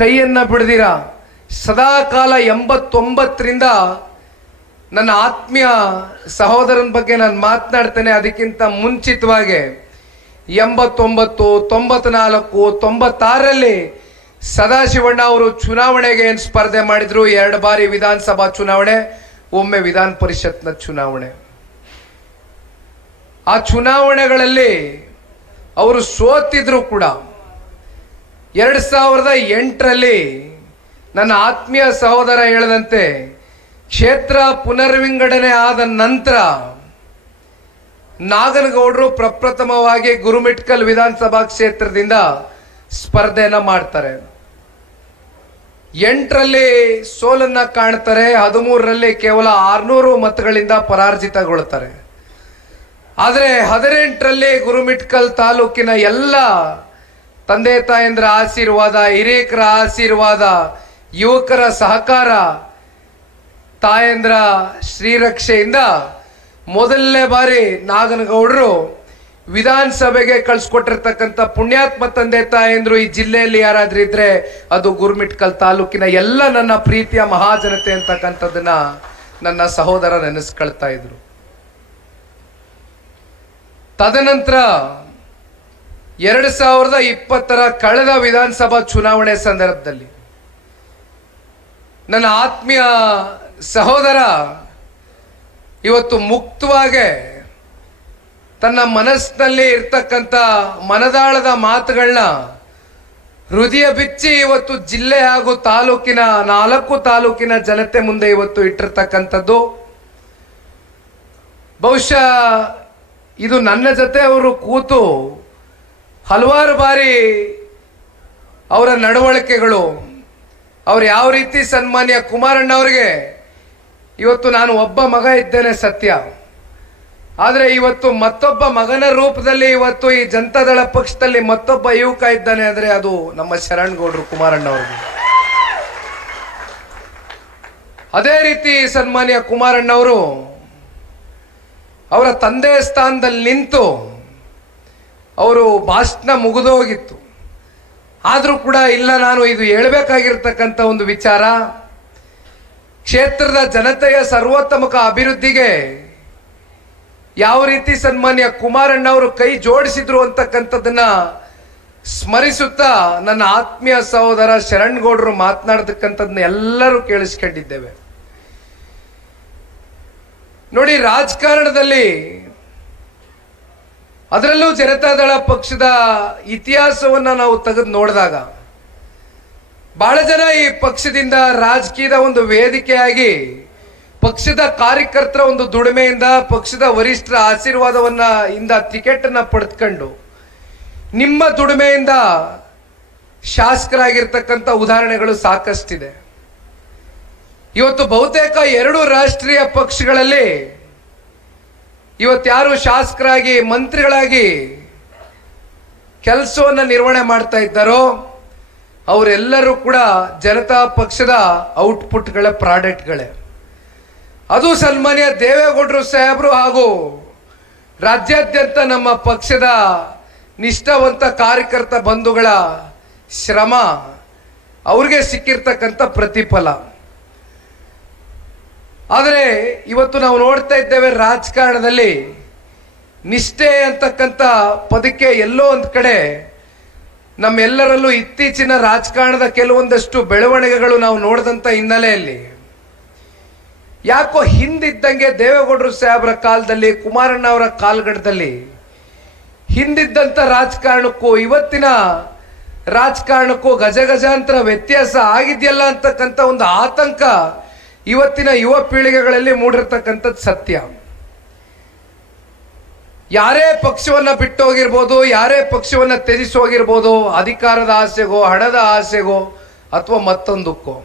ಕೈಯನ್ನ ಬಿಡದಿರ ಸದಾ ಕಾಲ 89ರಿಂದ ನನ್ನ ಆತ್ಮೀಯ ಸಹೋದರನ ಬಗ್ಗೆ ನಾನು ಮಾತನಾಡ್ತೇನೆ. ಅದಕ್ಕಿಂತ ಮುಂಚಿತವಾಗಿ 89, 94, 96ರಲ್ಲಿ ಸದಾಶಿವಣ್ಣ ಅವರು ಚುನಾವಣೆಗೆ ಏನು ಸ್ಪರ್ಧೆ ಮಾಡಿದ್ರು. 2 ಬಾರಿ ವಿಧಾನಸಭಾ ಚುನಾವಣೆ, ಒಮ್ಮೆ ವಿಧಾನ ಪರಿಷತ್ನ ಚುನಾವಣೆ. ಆ ಚುನಾವಣೆಗಳಲ್ಲಿ ಅವರು ಸೋತಿದ್ರು ಕೂಡ 2008ರಲ್ಲಿ ನನ್ನ ಆತ್ಮೀಯ ಸಹೋದರ ಹೇಳದಂತೆ ಕ್ಷೇತ್ರ ಪುನರ್ವಿಂಗಡಣೆ ಆದ ನಂತರ ನಾಗನಗೌಡರು ಪ್ರಪ್ರಥಮವಾಗಿ ಗುರುಮಿಟ್ಕಲ್ ವಿಧಾನಸಭಾ ಕ್ಷೇತ್ರದಿಂದ ಸ್ಪರ್ಧೆಯನ್ನ ಮಾಡ್ತಾರೆ. 8ರಲ್ಲಿ ಸೋಲನ್ನ ಕಾಣ್ತಾರೆ, 13ರಲ್ಲಿ ಕೇವಲ 600 ಮತಗಳಿಂದ ಪರಾಜಿತಗೊಳ್ತಾರೆ. ಆದರೆ 18ರಲ್ಲಿ ಗುರುಮಿಟ್ಕಲ್ ತಾಲೂಕಿನ ಎಲ್ಲ ತಂದೆ ತಾಯಂದ್ರ ಆಶೀರ್ವಾದ, ಹಿರೇಕರ ಆಶೀರ್ವಾದ, ಯುವಕರ ಸಹಕಾರ, ತಾಯಂದ್ರ ಶ್ರೀರಕ್ಷೆಯಿಂದ ಮೊದಲನೇ ಬಾರಿ ನಾಗನಗೌಡರು ವಿಧಾನಸಭೆಗೆ ಕಳಿಸ್ಕೊಟ್ಟಿರ್ತಕ್ಕಂಥ ಪುಣ್ಯಾತ್ಮ ತಂದೆ ತಾಯಂದ್ರು ಈ ಜಿಲ್ಲೆಯಲ್ಲಿ ಯಾರಾದ್ರೂ ಇದ್ರೆ ಅದು ಗುರುಮಿಟ್ಕಲ್ ತಾಲೂಕಿನ ಎಲ್ಲ ನನ್ನ ಪ್ರೀತಿಯ ಮಹಾಜನತೆ ಅಂತಕ್ಕಂಥದ್ದನ್ನ ನನ್ನ ಸಹೋದರ ನೆನೆಸ್ಕೊಳ್ತಾ ಇದ್ರು. ತದನಂತರ 2020ರ ಕಳೆದ ವಿಧಾನಸಭಾ ಚುನಾವಣೆ ಸಂದರ್ಭದಲ್ಲಿ ನನ್ನ ಆತ್ಮೀಯ ಸಹೋದರ ಇವತ್ತು ಮುಕ್ತವಾಗಿ ತನ್ನ ಮನಸ್ಸಿನಲ್ಲಿ ಇರ್ತಕ್ಕಂಥ ಮನದಾಳದ ಮಾತುಗಳನ್ನ ಹೃದಯ ಬಿಚ್ಚಿ ಇವತ್ತು ಜಿಲ್ಲೆ ಹಾಗೂ ತಾಲೂಕಿನ 4 ತಾಲೂಕಿನ ಜನತೆ ಮುಂದೆ ಇವತ್ತು ಇಟ್ಟಿರ್ತಕ್ಕಂಥದ್ದು. ಬಹುಶಃ ಇದು ನನ್ನ ಜೊತೆ ಅವರು ಕೂತು ಹಲವಾರು ಬಾರಿ ಅವರ ನಡವಳಿಕೆಗಳು, ಅವ್ರು ಯಾವ ರೀತಿ ಸನ್ಮಾನ್ಯ ಕುಮಾರಣ್ಣ ಅವರಿಗೆ ಇವತ್ತು ನಾನು ಒಬ್ಬ ಮಗ ಇದ್ದೇನೆ ಸತ್ಯ, ಆದರೆ ಇವತ್ತು ಮತ್ತೊಬ್ಬ ಮಗನ ರೂಪದಲ್ಲಿ ಇವತ್ತು ಈ ಜನತಾದಳ ಪಕ್ಷದಲ್ಲಿ ಮತ್ತೊಬ್ಬ ಯುವಕ ಇದ್ದಾನೆ ಅಂದರೆ ಅದು ನಮ್ಮ ಶರಣಗೌಡರು ಕುಮಾರಣ್ಣ ಅವರಿಗೆ. ಅದೇ ರೀತಿ ಸನ್ಮಾನ್ಯ ಕುಮಾರಣ್ಣ ಅವರು ಅವರ ತಂದೆ ಸ್ಥಾನದಲ್ಲಿ ನಿಂತು ಅವರು ಭಾಷಣ ಮುಗಿದೋಗಿತ್ತು, ಆದರೂ ಕೂಡ ಇಲ್ಲ ನಾನು ಇದು ಹೇಳಬೇಕಾಗಿರ್ತಕ್ಕಂಥ ಒಂದು ವಿಚಾರ, ಕ್ಷೇತ್ರದ ಜನತೆಯ ಸರ್ವೋತ್ತಮಕ ಅಭಿವೃದ್ಧಿಗೆ ಯಾವ ರೀತಿ ಸನ್ಮಾನ್ಯ ಕುಮಾರಣ್ಣ ಅವರು ಕೈ ಜೋಡಿಸಿದ್ರು ಅಂತಕ್ಕಂಥದ್ದನ್ನ ಸ್ಮರಿಸುತ್ತಾ ನನ್ನ ಆತ್ಮೀಯ ಸಹೋದರ ಶರಣಗೌಡರು ಮಾತನಾಡತಕ್ಕಂಥದ್ದನ್ನ ಎಲ್ಲರೂ ಕೇಳಿಸ್ಕೊಂಡಿದ್ದೇವೆ. ನೋಡಿ, ರಾಜಕಾರಣದಲ್ಲಿ ಅದರಲ್ಲೂ ಜನತಾದಳ ಪಕ್ಷದ ಇತಿಹಾಸವನ್ನ ನಾವು ತೆಗೆದು ನೋಡಿದಾಗ ಬಹಳ ಜನ ಈ ಪಕ್ಷದಿಂದ ರಾಜಕೀಯದ ಒಂದು ವೇದಿಕೆಯಾಗಿ ಪಕ್ಷದ ಕಾರ್ಯಕರ್ತರ ಒಂದು ದುಡಿಮೆಯಿಂದ, ಪಕ್ಷದ ವರಿಷ್ಠರ ಆಶೀರ್ವಾದವನ್ನ ಇಂದ ಟಿಕೆಟ್ ಅನ್ನ ಪಡೆದುಕೊಂಡು ನಿಮ್ಮ ದುಡಿಮೆಯಿಂದ ಶಾಸಕರಾಗಿರ್ತಕ್ಕಂಥ ಉದಾಹರಣೆಗಳು ಸಾಕಷ್ಟಿದೆ. ಇವತ್ತು ಬಹುತೇಕ 2 ರಾಷ್ಟ್ರೀಯ ಪಕ್ಷಗಳಲ್ಲಿ ಇವತ್ತು ಯಾರು ಶಾಸಕರಾಗಿ ಮಂತ್ರಿಗಳಾಗಿ ಕೆಲಸವನ್ನ ನಿರ್ವಹಣೆ ಮಾಡ್ತಾ ಇದ್ದಾರೋ ಅವರೆಲ್ಲರೂ ಕೂಡ ಜನತಾ ಪಕ್ಷದ ಔಟ್ಪುಟ್ಗಳ ಪ್ರಾಡಕ್ಟ್ಗಳೇ. ಅದು ಸನ್ಮಾನ್ಯ ದೇವೇಗೌಡರು ಸಾಹೇಬರು ಹಾಗೂ ರಾಜ್ಯಾದ್ಯಂತ ನಮ್ಮ ಪಕ್ಷದ ನಿಷ್ಠಾವಂತ ಕಾರ್ಯಕರ್ತ ಬಂಧುಗಳ ಶ್ರಮ, ಅವ್ರಿಗೆ ಸಿಕ್ಕಿರ್ತಕ್ಕಂಥ ಪ್ರತಿಫಲ. ಆದರೆ ಇವತ್ತು ನಾವು ನೋಡ್ತಾ ಇದ್ದೇವೆ ರಾಜಕಾರಣದಲ್ಲಿ ನಿಷ್ಠೆ ಅಂತಕ್ಕಂಥ ಪದಕ್ಕೆ ಎಲ್ಲೋ ಒಂದು ಕಡೆ ನಮ್ಮೆಲ್ಲರಲ್ಲೂ ಇತ್ತೀಚಿನ ರಾಜಕಾರಣದ ಕೆಲವೊಂದಷ್ಟು ಬೆಳವಣಿಗೆಗಳು ನಾವು ನೋಡಿದಂಥ ಹಿನ್ನೆಲೆಯಲ್ಲಿ ಯಾಕೋ ಹಿಂದಿದ್ದಂಗೆ ದೇವೇಗೌಡರು ಸಾಹೇಬರ ಕಾಲದಲ್ಲಿ, ಕುಮಾರಣ್ಣ ಅವರ ಕಾಲಘಟ್ಟದಲ್ಲಿ ಹಿಂದಿದ್ದಂಥ ರಾಜಕಾರಣಕ್ಕೂ ಇವತ್ತಿನ ರಾಜಕಾರಣಕ್ಕೂ ಗಜಗಜಾಂತರ ವ್ಯತ್ಯಾಸ ಆಗಿದೆಯಲ್ಲ ಅಂತಕ್ಕಂಥ ಒಂದು ಆತಂಕ ಇವತ್ತಿನ ಯುವ ಪೀಳಿಗೆಗಳಲ್ಲಿ ಮೂಡಿರ್ತಕ್ಕಂಥದ್ದು ಸತ್ಯ. ಯಾರೇ ಪಕ್ಷವನ್ನ ಬಿಟ್ಟು ಹೋಗಿರ್ಬೋದು, ಯಾರೇ ಪಕ್ಷವನ್ನ ತ್ಯಜಿಸಿ ಹೋಗಿರ್ಬೋದು, ಅಧಿಕಾರದ ಆಸೆಗೋ, ಹಣದ ಆಸೆಗೋ ಅಥವಾ ಮತ್ತೊಂದಕ್ಕೋ.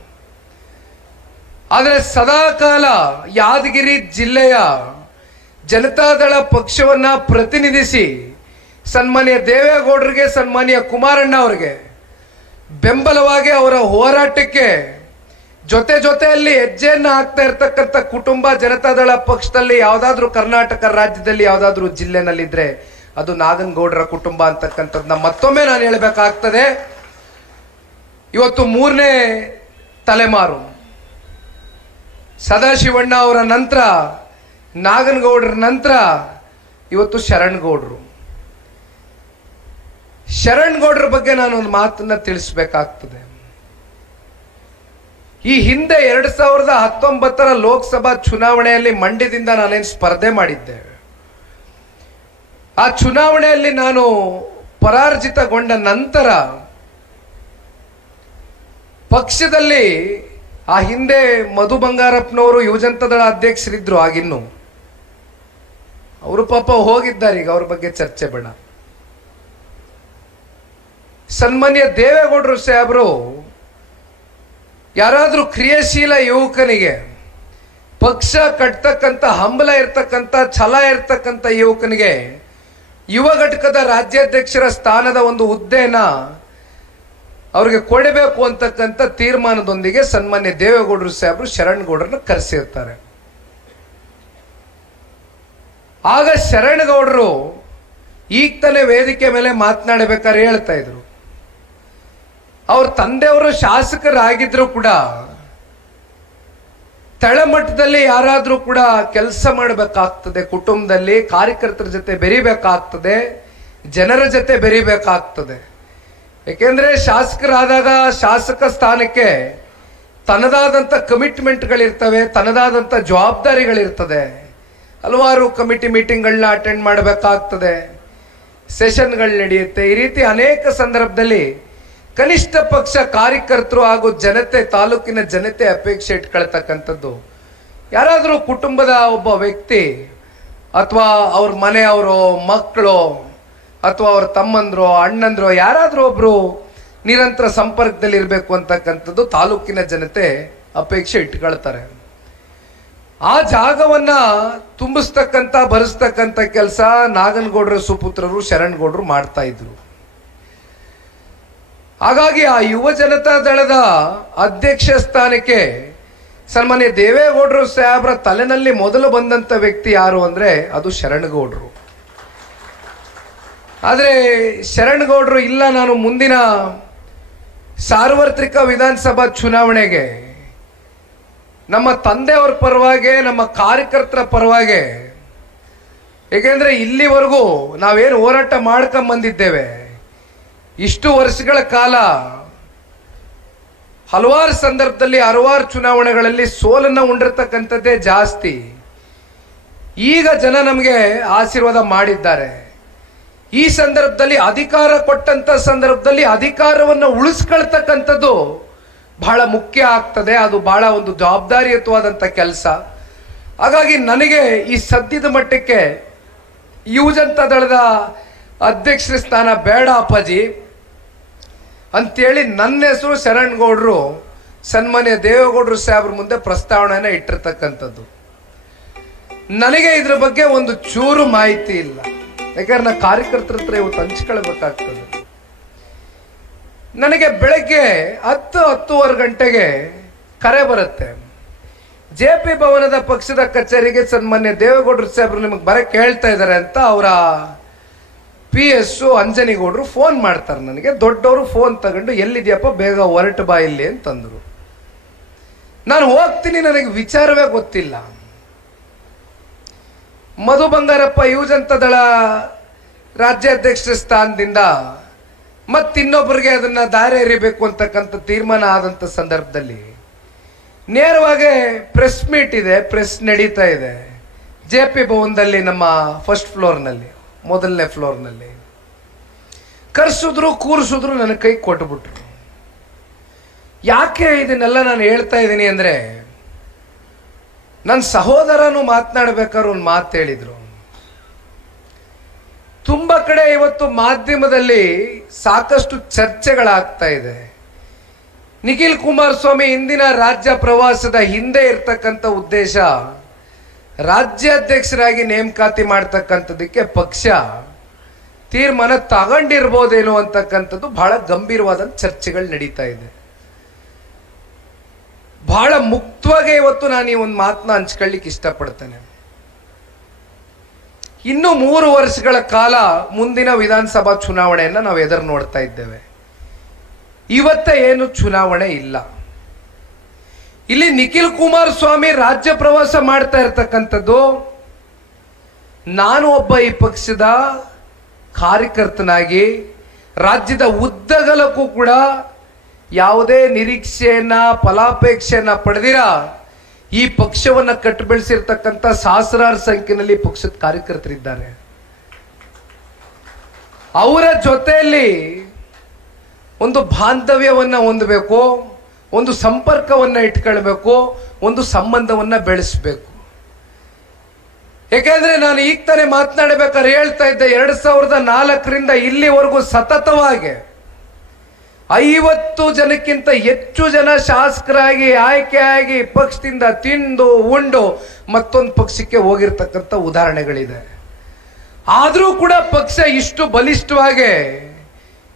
ಆದರೆ ಸದಾಕಾಲ ಯಾದಗಿರಿ ಜಿಲ್ಲೆಯ ಜನತಾದಳ ಪಕ್ಷವನ್ನ ಪ್ರತಿನಿಧಿಸಿ ಸನ್ಮಾನ್ಯ ದೇವೇಗೌಡರಿಗೆ, ಸನ್ಮಾನ್ಯ ಕುಮಾರಣ್ಣ ಅವರಿಗೆ ಬೆಂಬಲವಾಗಿ ಅವರ ಹೋರಾಟಕ್ಕೆ ಜೊತೆಯಲ್ಲಿ ಹೆಜ್ಜೆಯನ್ನ ಹಾಕ್ತಾ ಇರ್ತಕ್ಕಂಥ ಕುಟುಂಬ ಜನತಾದಳ ಪಕ್ಷದಲ್ಲಿ ಯಾವ್ದಾದ್ರು ಕರ್ನಾಟಕ ರಾಜ್ಯದಲ್ಲಿ ಯಾವ್ದಾದ್ರು ಜಿಲ್ಲೆನಲ್ಲಿದ್ರೆ ಅದು ನಾಗನಗೌಡರ ಕುಟುಂಬ ಅಂತಕ್ಕಂಥದ್ದನ್ನ ಮತ್ತೊಮ್ಮೆ ನಾನು ಹೇಳ್ಬೇಕಾಗ್ತದೆ. ಇವತ್ತು 3ನೇ ತಲೆಮಾರು. ಸದಾಶಿವಣ್ಣ ಅವರ ನಂತರ, ನಾಗನಗೌಡರ ನಂತರ ಇವತ್ತು ಶರಣಗೌಡರು. ಶರಣಗೌಡರ ಬಗ್ಗೆ ನಾನು ಒಂದು ಮಾತನ್ನ ತಿಳಿಸ್ಬೇಕಾಗ್ತದೆ. ಈ ಹಿಂದೆ 2019 ಲೋಕಸಭಾ ಚುನಾವಣೆಯಲ್ಲಿ ಮಂಡ್ಯದಿಂದ ನಾನೇನು ಸ್ಪರ್ಧೆ ಮಾಡಿದ್ದೆ. ಆ ಚುನಾವಣೆಯಲ್ಲಿ ನಾನು ಪರಾಜಿತಗೊಂಡ ನಂತರ ಪಕ್ಷದಲ್ಲಿ ಆ ಹಿಂದೆ ಮಧು ಬಂಗಾರಪ್ಪನವರು ಯುವಜನತಾದಳ ಅಧ್ಯಕ್ಷರಿದ್ರು. ಆಗಿನ್ನು ಅವರು ಪಾಪ ಹೋಗಿದ್ದಾರೆ, ಈಗ ಅವ್ರ ಬಗ್ಗೆ ಚರ್ಚೆ ಬೇಡ. ಸನ್ಮಾನ್ಯ ದೇವೇಗೌಡರು ಸಾಹೇಬರು ಯಾರಾದ್ರೂ ಕ್ರಿಯಾಶೀಲ ಯುವಕನಿಗೆ, ಪಕ್ಷ ಕಟ್ತಕ್ಕಂಥ ಹಂಬಲ ಇರ್ತಕ್ಕಂಥ, ಛಲ ಇರ್ತಕ್ಕಂಥ ಯುವಕನಿಗೆ ಯುವ ಘಟಕದ ರಾಜ್ಯಾಧ್ಯಕ್ಷರ ಸ್ಥಾನದ ಒಂದು ಹುದ್ದೆನ ಅವ್ರಿಗೆ ಕೊಡಬೇಕು ಅಂತಕ್ಕಂಥ ತೀರ್ಮಾನದೊಂದಿಗೆ ಸನ್ಮಾನ್ಯ ದೇವೇಗೌಡರು ಸಾಹೇಬರು ಶರಣಗೌಡರನ್ನ ಕರೆಸಿರ್ತಾರೆ. ಆಗ ಶರಣಗೌಡರು ಈಗ ತಾನೇ ವೇದಿಕೆ ಮೇಲೆ ಮಾತನಾಡಬೇಕಾದ್ರೆ ಹೇಳ್ತಾ ಇದ್ರು, ಅವ್ರ ತಂದೆಯವರು ಶಾಸಕರಾಗಿದ್ರು ಕೂಡ ತಳಮಟ್ಟದಲ್ಲಿ ಯಾರಾದ್ರೂ ಕೂಡ ಕೆಲಸ ಮಾಡಬೇಕಾಗ್ತದೆ, ಕುಟುಂಬದಲ್ಲಿ ಕಾರ್ಯಕರ್ತರ ಜೊತೆ ಬೆರಿಬೇಕಾಗ್ತದೆ, ಜನರ ಜೊತೆ ಬೆರಿಬೇಕಾಗ್ತದೆ. ಯಾಕೆಂದ್ರೆ ಶಾಸಕರಾದಾಗ ಶಾಸಕ ಸ್ಥಾನಕ್ಕೆ ತನ್ನದಾದಂಥ ಕಮಿಟ್ಮೆಂಟ್ಗಳಿರ್ತವೆ, ತನ್ನದಾದಂಥ ಜವಾಬ್ದಾರಿಗಳಿರ್ತದೆ. ಹಲವಾರು ಕಮಿಟಿ ಮೀಟಿಂಗ್ಗಳನ್ನ ಅಟೆಂಡ್ ಮಾಡಬೇಕಾಗ್ತದೆ, ಸೆಷನ್ಗಳು ನಡೆಯುತ್ತೆ. ಈ ರೀತಿ ಅನೇಕ ಸಂದರ್ಭದಲ್ಲಿ ಕನಿಷ್ಠ ಪಕ್ಷ ಕಾರ್ಯಕರ್ತರು ಹಾಗೂ ಜನತೆ, ತಾಲೂಕಿನ ಜನತೆ ಅಪೇಕ್ಷೆ ಇಟ್ಕೊಳ್ತಕ್ಕಂಥದ್ದು. ಯಾರಾದರೂ ಕುಟುಂಬದ ಒಬ್ಬ ವ್ಯಕ್ತಿ ಅಥವಾ ಅವ್ರ ಮನೆಯವರು, ಮಕ್ಕಳು ಅಥವಾ ಅವ್ರ ತಮ್ಮಂದ್ರು, ಅಣ್ಣಂದ್ರು ಯಾರಾದರೂ ಒಬ್ರು ನಿರಂತರ ಸಂಪರ್ಕದಲ್ಲಿ ಇರಬೇಕು ಅಂತಕ್ಕಂಥದ್ದು ತಾಲೂಕಿನ ಜನತೆ ಅಪೇಕ್ಷೆ ಇಟ್ಕೊಳ್ತಾರೆ. ಆ ಜಾಗವನ್ನ ತುಂಬಿಸ್ತಕ್ಕಂಥ, ಭರಿಸ್ತಕ್ಕಂಥ ಕೆಲಸ ನಾಗನಗೌಡರ ಸುಪುತ್ರರು ಶರಣಗೌಡರು ಮಾಡ್ತಾ ಇದ್ರು. ಹಾಗಾಗಿ ಆ ಯುವ ಜನತಾ ದಳದ ಅಧ್ಯಕ್ಷ ಸ್ಥಾನಕ್ಕೆ ಸನ್ಮಾನ್ಯ ದೇವೇಗೌಡರು ಸಾಹೇಬ್ರ ತಲೆನಲ್ಲಿ ಮೊದಲು ಬಂದಂತ ವ್ಯಕ್ತಿ ಯಾರು ಅಂದ್ರೆ ಅದು ಶರಣಗೌಡರು. ಆದರೆ ಶರಣಗೌಡರು ಇಲ್ಲ, ನಾನು ಮುಂದಿನ ಸಾರ್ವತ್ರಿಕ ವಿಧಾನಸಭಾ ಚುನಾವಣೆಗೆ ನಮ್ಮ ತಂದೆಯವರ ಪರವಾಗಿ, ನಮ್ಮ ಕಾರ್ಯಕರ್ತರ ಪರವಾಗಿ, ಏಕೆಂದ್ರೆ ಇಲ್ಲಿವರೆಗೂ ನಾವೇನು ಹೋರಾಟ ಮಾಡ್ಕೊಂಡ್ ಬಂದಿದ್ದೇವೆ, ಇಷ್ಟು ವರ್ಷಗಳ ಕಾಲ ಹಲವಾರು ಸಂದರ್ಭದಲ್ಲಿ ಹಲವಾರು ಚುನಾವಣೆಗಳಲ್ಲಿ ಸೋಲನ್ನು ಉಂಡಿರ್ತಕ್ಕಂಥದ್ದೇ ಜಾಸ್ತಿ. ಈಗ ಜನ ನಮಗೆ ಆಶೀರ್ವಾದ ಮಾಡಿದ್ದಾರೆ. ಈ ಸಂದರ್ಭದಲ್ಲಿ ಅಧಿಕಾರ ಕೊಟ್ಟಂತ ಸಂದರ್ಭದಲ್ಲಿ ಅಧಿಕಾರವನ್ನು ಉಳಿಸ್ಕೊಳ್ತಕ್ಕಂಥದ್ದು ಬಹಳ ಮುಖ್ಯ ಆಗ್ತದೆ. ಅದು ಬಹಳ ಒಂದು ಜವಾಬ್ದಾರಿಯುತವಾದಂಥ ಕೆಲಸ. ಹಾಗಾಗಿ ನನಗೆ ಈ ಸದ್ಯದ ಮಟ್ಟಕ್ಕೆ ಯುವಜನತಾ ದಳದ ಅಧ್ಯಕ್ಷರ ಸ್ಥಾನ ಬೇಡ ಅಪ್ಪಾಜಿ ಅಂತೇಳಿ ನನ್ನ ಹೆಸರು ಶರಣಗೌಡರು ಸನ್ಮಾನ್ಯ ದೇವೇಗೌಡರು ಸಾಹೇಬ್ರ ಮುಂದೆ ಪ್ರಸ್ತಾವನೆಯನ್ನು ಇಟ್ಟಿರ್ತಕ್ಕಂಥದ್ದು. ನನಗೆ ಇದ್ರ ಬಗ್ಗೆ ಒಂದು ಚೂರು ಮಾಹಿತಿ ಇಲ್ಲ, ಯಾಕಂದ್ರೆ ನಾ ಕಾರ್ಯಕರ್ತರ ಹತ್ರ ಇವತ್ತು ಹಂಚ್ಕೊಳ್ಬೇಕಾಗ್ತದೆ. ನನಗೆ ಬೆಳಗ್ಗೆ 10-10:30 ಗಂಟೆಗೆ ಕರೆ ಬರುತ್ತೆ. JP ಭವನದ ಪಕ್ಷದ ಕಚೇರಿಗೆ ಸನ್ಮಾನ್ಯ ದೇವೇಗೌಡರು ಸಾಹೇಬ್ರು ನಿಮಗೆ ಬರಕ್ಕೆ ಹೇಳ್ತಾ ಇದ್ದಾರೆ ಅಂತ ಅವರ PS ಅಂಜನಿಗೌಡರು ಫೋನ್ ಮಾಡ್ತಾರೆ ನನಗೆ. ದೊಡ್ಡವರು ಫೋನ್ ತಗೊಂಡು ಎಲ್ಲಿದೆಯಪ್ಪ, ಬೇಗ ಹೊರಟು ಬಾ ಇಲ್ಲಿ ಅಂತಂದ್ರು. ನಾನು ಹೋಗ್ತೀನಿ, ನನಗೆ ವಿಚಾರವೇ ಗೊತ್ತಿಲ್ಲ. ಮಧು ಬಂಗಾರಪ್ಪ ಯುವಜನತಾ ದಳ ರಾಜ್ಯಾಧ್ಯಕ್ಷ ಸ್ಥಾನದಿಂದ ಮತ್ತಿನ್ನೊಬ್ಬರಿಗೆ ಅದನ್ನ ದಾರಿ ಎರಿಬೇಕು ಅಂತಕ್ಕಂಥ ತೀರ್ಮಾನ ಆದಂಥ ಸಂದರ್ಭದಲ್ಲಿ ನೇರವಾಗಿ ಪ್ರೆಸ್ ಮೀಟ್ ಇದೆ, ಪ್ರೆಸ್ ನಡೀತಾ ಇದೆ JP ಭವನದಲ್ಲಿ, ನಮ್ಮ ಫಸ್ಟ್ ಫ್ಲೋರ್ನಲ್ಲಿ, ಮೊದಲನೇ ಫ್ಲೋರ್ನಲ್ಲಿ. ಕರ್ಸಿದ್ರು, ಕೂರಿಸಿದ್ರು, ನನ್ನ ಕೈ ಕೊಟ್ಬಿಟ್ರು. ಯಾಕೆ ಇದನ್ನೆಲ್ಲ ನಾನು ಹೇಳ್ತಾ ಇದ್ದೀನಿ ಅಂದ್ರೆ, ನನ್ನ ಸಹೋದರನು ಮಾತನಾಡ್ಬೇಕಾದ್ರೆ ಒಂದು ಮಾತು ಹೇಳಿದ್ರು. ತುಂಬಾ ಕಡೆ ಇವತ್ತು ಮಾಧ್ಯಮದಲ್ಲಿ ಸಾಕಷ್ಟು ಚರ್ಚೆಗಳಾಗ್ತಾ ಇದೆ. ನಿಖಿಲ್ ಕುಮಾರಸ್ವಾಮಿ ಇಂದಿನ ರಾಜ್ಯ ಪ್ರವಾಸದ ಹಿಂದೆ ಇರ್ತಕ್ಕಂಥ ಉದ್ದೇಶ ರಾಜ್ಯಾಧ್ಯಕ್ಷರಾಗಿ ನೇಮಕಾತಿ ಮಾಡ್ತಕ್ಕಂಥದಕ್ಕೆ ಪಕ್ಷ ತೀರ್ಮಾನ ತಗೊಂಡಿರ್ಬೋದೇನೋ ಅಂತಕ್ಕಂಥದ್ದು ಬಹಳ ಗಂಭೀರವಾದ ಚರ್ಚೆಗಳು ನಡೀತಾ ಇದೆ. ಬಹಳ ಮುಕ್ತವಾಗಿ ಇವತ್ತು ನಾನು ಈ ಒಂದು ಮಾತನ್ನ ಹಂಚ್ಕೊಳ್ಳಿಕ್ಕೆ ಇಷ್ಟಪಡ್ತೇನೆ. ಇನ್ನು 3 ವರ್ಷಗಳ ಕಾಲ ಮುಂದಿನ ವಿಧಾನಸಭಾ ಚುನಾವಣೆಯನ್ನ ನಾವು ಎದುರು ನೋಡ್ತಾ ಇದ್ದೇವೆ. ಇವತ್ತ ಏನು ಚುನಾವಣೆ ಇಲ್ಲ. ಇಲ್ಲಿ ನಿಖಿಲ್ ಕುಮಾರಸ್ವಾಮಿ ರಾಜ್ಯ ಪ್ರವಾಸ ಮಾಡ್ತಾ ಇರ್ತಕ್ಕಂಥದ್ದು, ನಾನು ಒಬ್ಬ ಈ ಪಕ್ಷದ ಕಾರ್ಯಕರ್ತನಾಗಿ ರಾಜ್ಯದ ಉದ್ದಗಲಕ್ಕೂ ಕೂಡ ಯಾವುದೇ ನಿರೀಕ್ಷೆಯನ್ನ ಫಲಾಪೇಕ್ಷೆಯನ್ನ ಪಡೆದಿರ ಈ ಪಕ್ಷವನ್ನ ಕಟ್ಟು ಬೆಳೆಸಿರ್ತಕ್ಕಂಥ ಸಹಸ್ರಾರು ಸಂಖ್ಯೆಯಲ್ಲಿ ಪಕ್ಷದ ಕಾರ್ಯಕರ್ತರಿದ್ದಾರೆ. ಅವರ ಜೊತೆಯಲ್ಲಿ ಒಂದು ಬಾಂಧವ್ಯವನ್ನ ಹೊಂದಬೇಕು, ಒಂದು ಸಂಪರ್ಕವನ್ನ ಇಟ್ಕೊಳ್ಬೇಕು, ಒಂದು ಸಂಬಂಧವನ್ನ ಬೆಳೆಸಬೇಕು. ಯಾಕೆಂದ್ರೆ ನಾನು ಈಗ ತಾನೇ ಮಾತನಾಡಬೇಕಾದ್ರೆ ಹೇಳ್ತಾ ಇದ್ದೆ, 2004ರಿಂದ ಇಲ್ಲಿವರೆಗೂ ಸತತವಾಗಿ 50 ಜನಕ್ಕಿಂತ ಹೆಚ್ಚು ಜನ ಶಾಸಕರಾಗಿ ಆಯ್ಕೆಯಾಗಿ ಪಕ್ಷದಿಂದ ತಿಂದು ಉಂಡು ಮತ್ತೊಂದು ಪಕ್ಷಕ್ಕೆ ಹೋಗಿರ್ತಕ್ಕಂಥ ಉದಾಹರಣೆಗಳಿದೆ. ಆದರೂ ಕೂಡ ಪಕ್ಷ ಇಷ್ಟು ಬಲಿಷ್ಠವಾಗಿ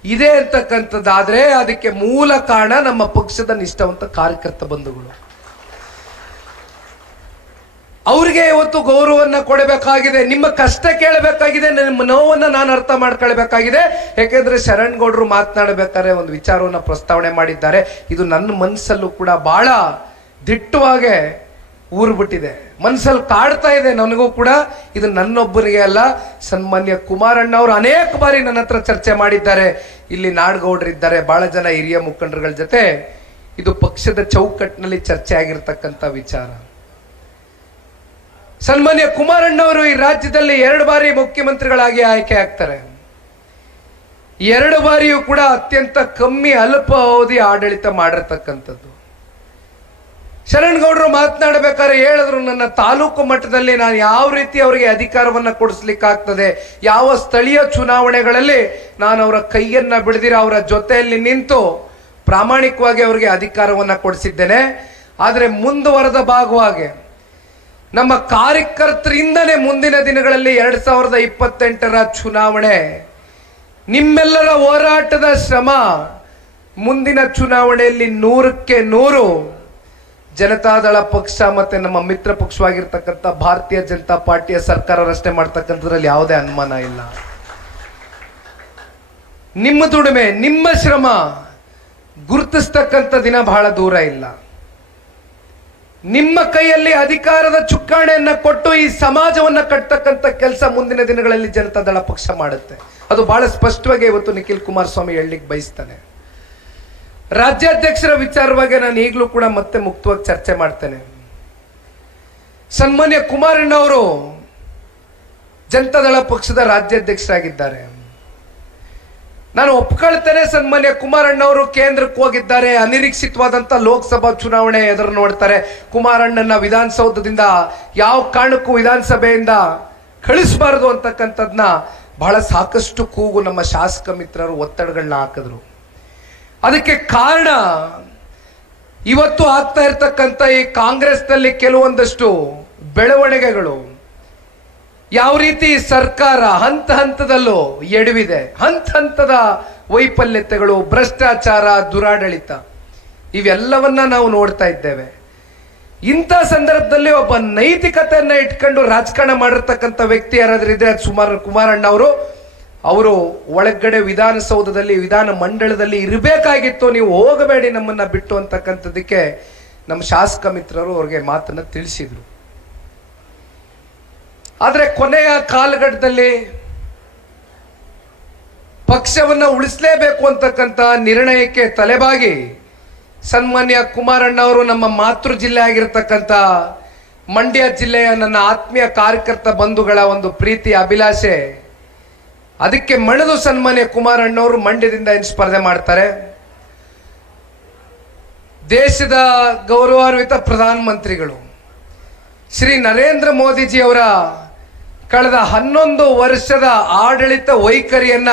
ಇದೆ ಅಂತಕ್ಕಂಥದ್ದಾದ್ರೆ ಅದಕ್ಕೆ ಮೂಲ ಕಾರಣ ನಮ್ಮ ಪಕ್ಷದ ನಿಷ್ಠಾವಂತ ಕಾರ್ಯಕರ್ತ ಬಂಧುಗಳು. ಅವ್ರಿಗೆ ಇವತ್ತು ಗೌರವನ್ನ ಕೊಡಬೇಕಾಗಿದೆ, ನಿಮ್ಮ ಕಷ್ಟ ಕೇಳಬೇಕಾಗಿದೆ, ನಿಮ್ಮ ನೋವನ್ನ ನಾನು ಅರ್ಥ ಮಾಡ್ಕೊಳ್ಬೇಕಾಗಿದೆ. ಯಾಕೆಂದ್ರೆ ಶರಣ್ ಗೌಡ್ರು ಮಾತನಾಡಬೇಕಾದ್ರೆ ಒಂದು ವಿಚಾರವನ್ನ ಪ್ರಸ್ತಾವನೆ ಮಾಡಿದ್ದಾರೆ, ಇದು ನನ್ನ ಮನಸ್ಸಲ್ಲೂ ಕೂಡ ಬಹಳ ದಿಟ್ಟವಾಗಿ ಊರ್ಬಿಟ್ಟಿದೆ, ಮನಸ್ಸಲ್ಲಿ ಕಾಡ್ತಾ ಇದೆ ನನಗೂ ಕೂಡ. ಇದು ನನ್ನೊಬ್ಬರಿಗೆ ಅಲ್ಲ, ಸನ್ಮಾನ್ಯ ಕುಮಾರಣ್ಣ ಅವರು ಅನೇಕ ಬಾರಿ ನನ್ನ ಹತ್ರ ಚರ್ಚೆ ಮಾಡಿದ್ದಾರೆ. ಇಲ್ಲಿ ನಾಡಗೌಡರಿದ್ದಾರೆ, ಬಹಳ ಜನ ಹಿರಿಯ ಮುಖಂಡರುಗಳ ಜೊತೆ ಇದು ಪಕ್ಷದ ಚೌಕಟ್ಟಿನಲ್ಲಿ ಚರ್ಚೆ ಆಗಿರ್ತಕ್ಕಂಥ ವಿಚಾರ. ಸನ್ಮಾನ್ಯ ಕುಮಾರಣ್ಣ ಅವರು ಈ ರಾಜ್ಯದಲ್ಲಿ 2 ಬಾರಿ ಮುಖ್ಯಮಂತ್ರಿಗಳಾಗಿ ಆಯ್ಕೆ ಆಗ್ತಾರೆ. 2 ಬಾರಿಯೂ ಕೂಡ ಅತ್ಯಂತ ಕಮ್ಮಿ ಅಲ್ಪ ಅವಧಿ ಆಡಳಿತ ಮಾಡಿರ್ತಕ್ಕಂಥದ್ದು. ಶರಣ್ ಗೌಡರು ಮಾತನಾಡಬೇಕಾದ್ರೆ ಹೇಳಿದ್ರು, ನನ್ನ ತಾಲೂಕು ಮಟ್ಟದಲ್ಲಿ ನಾನು ಯಾವ ರೀತಿ ಅವರಿಗೆ ಅಧಿಕಾರವನ್ನ ಕೊಡಿಸ್ಲಿಕ್ಕಾಗ್ತದೆ, ಯಾವ ಸ್ಥಳೀಯ ಚುನಾವಣೆಗಳಲ್ಲಿ ನಾನು ಅವರ ಕೈಯನ್ನ ಬಿಡದಿರ ಅವರ ಜೊತೆಯಲ್ಲಿ ನಿಂತು ಪ್ರಾಮಾಣಿಕವಾಗಿ ಅವರಿಗೆ ಅಧಿಕಾರವನ್ನ ಕೊಡಿಸಿದ್ದೇನೆ. ಆದರೆ ಮುಂದುವರೆದ ಭಾಗವಾಗಿ ನಮ್ಮ ಕಾರ್ಯಕರ್ತರಿಂದಲೇ ಮುಂದಿನ ದಿನಗಳಲ್ಲಿ 2028ರ ಚುನಾವಣೆ, ನಿಮ್ಮೆಲ್ಲರ ಹೋರಾಟದ ಶ್ರಮ ಮುಂದಿನ ಚುನಾವಣೆಯಲ್ಲಿ 100ಕ್ಕೆ 100 ಜನತಾದಳ ಪಕ್ಷ ಮತ್ತೆ ನಮ್ಮ ಮಿತ್ರ ಪಕ್ಷವಾಗಿರ್ತಕ್ಕಂಥ ಭಾರತೀಯ ಜನತಾ ಪಾರ್ಟಿಯ ಸರ್ಕಾರ ರಚನೆ ಮಾಡ್ತಕ್ಕಂಥದ್ರಲ್ಲಿ ಯಾವುದೇ ಅನುಮಾನ ಇಲ್ಲ. ನಿಮ್ಮ ದುಡಿಮೆ, ನಿಮ್ಮ ಶ್ರಮ ಗುರುತಿಸ್ತಕ್ಕಂಥ ದಿನ ಬಹಳ ದೂರ ಇಲ್ಲ. ನಿಮ್ಮ ಕೈಯಲ್ಲಿ ಅಧಿಕಾರದ ಚುಕ್ಕಾಣಿಯನ್ನ ಕೊಟ್ಟು ಈ ಸಮಾಜವನ್ನ ಕಟ್ಟತಕ್ಕಂಥ ಕೆಲಸ ಮುಂದಿನ ದಿನಗಳಲ್ಲಿ ಜನತಾದಳ ಪಕ್ಷ ಮಾಡುತ್ತೆ. ಅದು ಬಹಳ ಸ್ಪಷ್ಟವಾಗಿ ಇವತ್ತು ನಿಖಿಲ್ ಕುಮಾರಸ್ವಾಮಿ ಹೇಳಲಿಕ್ಕೆ ಬಯಸ್ತಾನೆ. ರಾಜ್ಯಾಧ್ಯಕ್ಷರ ವಿಚಾರವಾಗಿ ನಾನು ಈಗಲೂ ಕೂಡ ಮತ್ತೆ ಮುಕ್ತವಾಗಿ ಚರ್ಚೆ ಮಾಡ್ತೇನೆ. ಸನ್ಮಾನ್ಯ ಕುಮಾರಣ್ಣ ಅವರು ಜನತಾದಳ ಪಕ್ಷದ ರಾಜ್ಯಾಧ್ಯಕ್ಷರಾಗಿದ್ದಾರೆ. ನಾನು ಒಪ್ಕೊಳ್ತೇನೆ, ಸನ್ಮಾನ್ಯ ಕುಮಾರಣ್ಣ ಅವರು ಕೇಂದ್ರಕ್ಕೆ ಹೋಗಿದ್ದಾರೆ, ಅನಿರೀಕ್ಷಿತವಾದಂಥ ಲೋಕಸಭಾ ಚುನಾವಣೆ ಎದುರು ನೋಡ್ತಾರೆ. ಕುಮಾರಣ್ಣನ ವಿಧಾನಸೌಧದಿಂದ ಯಾವ ಕಾರಣಕ್ಕೂ ವಿಧಾನಸಭೆಯಿಂದ ಕಳಿಸಬಾರದು ಅಂತಕ್ಕಂಥದ್ನ ಬಹಳ ಸಾಕಷ್ಟು ಕೂಗು ನಮ್ಮ ಶಾಸಕ ಮಿತ್ರರು ಒತ್ತಡಗಳನ್ನ ಹಾಕಿದ್ರು. ಅದಕ್ಕೆ ಕಾರಣ ಇವತ್ತು ಆಗ್ತಾ ಇರ್ತಕ್ಕಂಥ ಈ ಕಾಂಗ್ರೆಸ್ನಲ್ಲಿ ಕೆಲವೊಂದಷ್ಟು ಬೆಳವಣಿಗೆಗಳು, ಯಾವ ರೀತಿ ಸರ್ಕಾರ ಹಂತ ಹಂತದಲ್ಲೂ ಎಡವಿದೆ, ಹಂತ ಹಂತದ ವೈಫಲ್ಯತೆಗಳು, ಭ್ರಷ್ಟಾಚಾರ, ದುರಾಡಳಿತ, ಇವೆಲ್ಲವನ್ನ ನಾವು ನೋಡ್ತಾ ಇದ್ದೇವೆ. ಇಂಥ ಸಂದರ್ಭದಲ್ಲಿ ಒಬ್ಬ ನೈತಿಕತೆಯನ್ನ ಇಟ್ಕೊಂಡು ರಾಜಕಾರಣ ಮಾಡಿರ್ತಕ್ಕಂಥ ವ್ಯಕ್ತಿ ಯಾರಾದ್ರೂ ಇದ್ರೆ ಅದು ಕುಮಾರಣ್ಣ ಅವರು ಒಳಗಡೆ ವಿಧಾನಸೌಧದಲ್ಲಿ ವಿಧಾನ ಮಂಡಳದಲ್ಲಿ ಇರಬೇಕಾಗಿತ್ತು, ನೀವು ಹೋಗಬೇಡಿ ನಮ್ಮನ್ನ ಬಿಟ್ಟು ಅಂತಕ್ಕಂಥದ್ದಕ್ಕೆ ನಮ್ಮ ಶಾಸಕ ಮಿತ್ರರು ಅವ್ರಿಗೆ ಮಾತನ್ನ ತಿಳಿಸಿದ್ರು. ಆದ್ರೆ ಕೊನೆಯ ಕಾಲಘಟ್ಟದಲ್ಲಿ ಪಕ್ಷವನ್ನ ಉಳಿಸಲೇಬೇಕು ಅಂತಕ್ಕಂಥ ನಿರ್ಣಯಕ್ಕೆ ತಲೆಬಾಗಿ ಸನ್ಮಾನ್ಯ ಕುಮಾರಣ್ಣ ಅವರು ನಮ್ಮ ಮಾತೃ ಜಿಲ್ಲೆ ಆಗಿರ್ತಕ್ಕಂಥ ಮಂಡ್ಯ ಜಿಲ್ಲೆಯ ನನ್ನ ಆತ್ಮೀಯ ಕಾರ್ಯಕರ್ತ ಬಂಧುಗಳ ಒಂದು ಪ್ರೀತಿ ಅಭಿಲಾಷೆ, ಅದಕ್ಕೆ ಮಣಿದು ಸನ್ಮಾನ್ಯ ಕುಮಾರಣ್ಣವರು ಮಂಡ್ಯದಿಂದ ಏನು ಸ್ಪರ್ಧೆ ಮಾಡ್ತಾರೆ. ದೇಶದ ಗೌರವಾನ್ವಿತ ಪ್ರಧಾನಮಂತ್ರಿಗಳು ಶ್ರೀ ನರೇಂದ್ರ ಮೋದಿಜಿಯವರ ಕಳೆದ 11 ವರ್ಷದ ಆಡಳಿತ ವೈಖರಿಯನ್ನ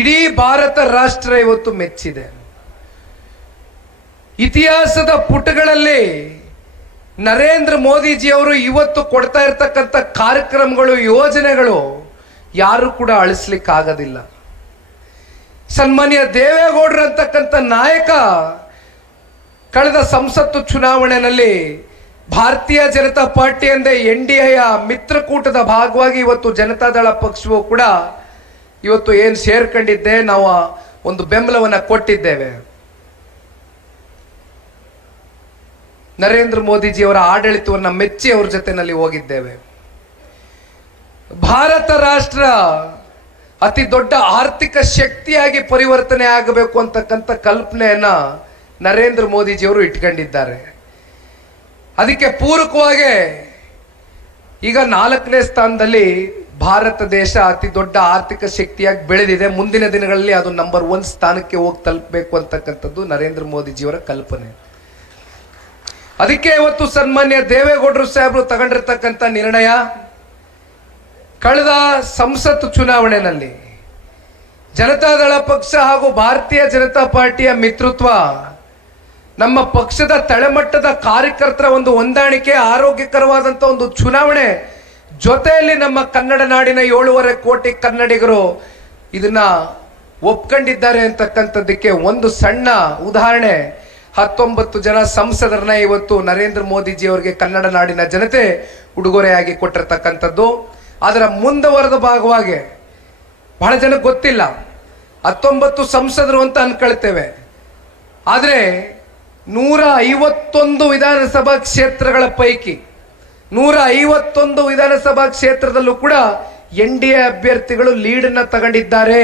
ಇಡೀ ಭಾರತ ರಾಷ್ಟ್ರ ಇವತ್ತು ಮೆಚ್ಚಿದೆ. ಇತಿಹಾಸದ ಪುಟಗಳಲ್ಲಿ ನರೇಂದ್ರ ಮೋದಿಜಿಯವರು ಇವತ್ತು ಕೊಡ್ತಾ ಇರ್ತಕ್ಕಂಥ ಕಾರ್ಯಕ್ರಮಗಳು, ಯೋಜನೆಗಳು ಯಾರು ಕೂಡ ಅಳಿಸ್ಲಿಕ್ಕಾಗೋದಿಲ್ಲ. ಸನ್ಮಾನ್ಯ ದೇವೇಗೌಡರು ಅಂತಕ್ಕಂಥ ನಾಯಕ ಕಳೆದ ಸಂಸತ್ತು ಚುನಾವಣೆಯಲ್ಲಿ ಭಾರತೀಯ ಜನತಾ ಪಾರ್ಟಿ ಎಂದೇ NDAಯ ಮಿತ್ರಕೂಟದ ಭಾಗವಾಗಿ ಇವತ್ತು ಜನತಾದಳ ಪಕ್ಷವು ಕೂಡ ಇವತ್ತು ಏನು ಸೇರ್ಕೊಂಡಿದ್ದೆ, ನಾವು ಒಂದು ಬೆಂಬಲವನ್ನು ಕೊಟ್ಟಿದ್ದೇವೆ. ನರೇಂದ್ರ ಮೋದಿಜಿಯವರ ಆಡಳಿತವನ್ನು ಮೆಚ್ಚಿ ಅವ್ರ ಜೊತೆನಲ್ಲಿ ಹೋಗಿದ್ದೇವೆ. ಭಾರತ ರಾಷ್ಟ್ರ ಅತಿ ದೊಡ್ಡ ಆರ್ಥಿಕ ಶಕ್ತಿಯಾಗಿ ಪರಿವರ್ತನೆ ಆಗಬೇಕು ಅಂತಕ್ಕಂಥ ಕಲ್ಪನೆಯನ್ನ ನರೇಂದ್ರ ಮೋದಿಜಿಯವರು ಇಟ್ಕೊಂಡಿದ್ದಾರೆ. ಅದಕ್ಕೆ ಪೂರಕವಾಗಿ ಈಗ 4ನೇ ಸ್ಥಾನದಲ್ಲಿ ಭಾರತ ದೇಶ ಅತಿ ದೊಡ್ಡ ಆರ್ಥಿಕ ಶಕ್ತಿಯಾಗಿ ಬೆಳೆದಿದೆ. ಮುಂದಿನ ದಿನಗಳಲ್ಲಿ ಅದು ನಂಬರ್ 1 ಸ್ಥಾನಕ್ಕೆ ಹೋಗಿ ತಲುಪಬೇಕು ಅಂತಕ್ಕಂಥದ್ದು ನರೇಂದ್ರ ಮೋದಿಜಿಯವರ ಕಲ್ಪನೆ. ಅದಕ್ಕೆ ಇವತ್ತು ಸನ್ಮಾನ್ಯ ದೇವೇಗೌಡರು ಸಾಹೇಬರು ತಗೊಂಡಿರ್ತಕ್ಕಂಥ ನಿರ್ಣಯ, ಕಳೆದ ಸಂಸತ್ ಚುನಾವಣೆಯಲ್ಲಿ ಜನತಾದಳ ಪಕ್ಷ ಹಾಗೂ ಭಾರತೀಯ ಜನತಾ ಪಾರ್ಟಿಯ ಮಿತ್ರತ್ವ, ನಮ್ಮ ಪಕ್ಷದ ತಳಮಟ್ಟದ ಕಾರ್ಯಕರ್ತರ ಒಂದು ಹೊಂದಾಣಿಕೆ, ಆರೋಗ್ಯಕರವಾದಂಥ ಒಂದು ಚುನಾವಣೆ, ಜೊತೆಯಲ್ಲಿ ನಮ್ಮ ಕನ್ನಡ ನಾಡಿನ 7.5 ಕೋಟಿ ಕನ್ನಡಿಗರು ಇದನ್ನ ಒಪ್ಕೊಂಡಿದ್ದಾರೆ ಅಂತಕ್ಕಂಥದ್ದಕ್ಕೆ ಒಂದು ಸಣ್ಣ ಉದಾಹರಣೆ. 19 ಜನ ಸಂಸದರನ್ನ ಇವತ್ತು ನರೇಂದ್ರ ಮೋದಿಜಿ ಅವರಿಗೆ ಕನ್ನಡ ನಾಡಿನ ಜನತೆ ಉಡುಗೊರೆಯಾಗಿ ಕೊಟ್ಟಿರ್ತಕ್ಕಂಥದ್ದು. ಅದರ ಮುಂದುವರೆದ ಭಾಗವಾಗಿ ಬಹಳ ಜನಕ್ಕೆ ಗೊತ್ತಿಲ್ಲ, 19 ಸಂಸದರು ಅಂತ ಅನ್ಕೊಳ್ತೇವೆ, ಆದರೆ 151 ವಿಧಾನಸಭಾ ಕ್ಷೇತ್ರಗಳ ಪೈಕಿ 151 ವಿಧಾನಸಭಾ ಕ್ಷೇತ್ರದಲ್ಲೂ ಕೂಡ NDA ಅಭ್ಯರ್ಥಿಗಳು ಲೀಡನ್ನ ತಗೊಂಡಿದ್ದಾರೆ,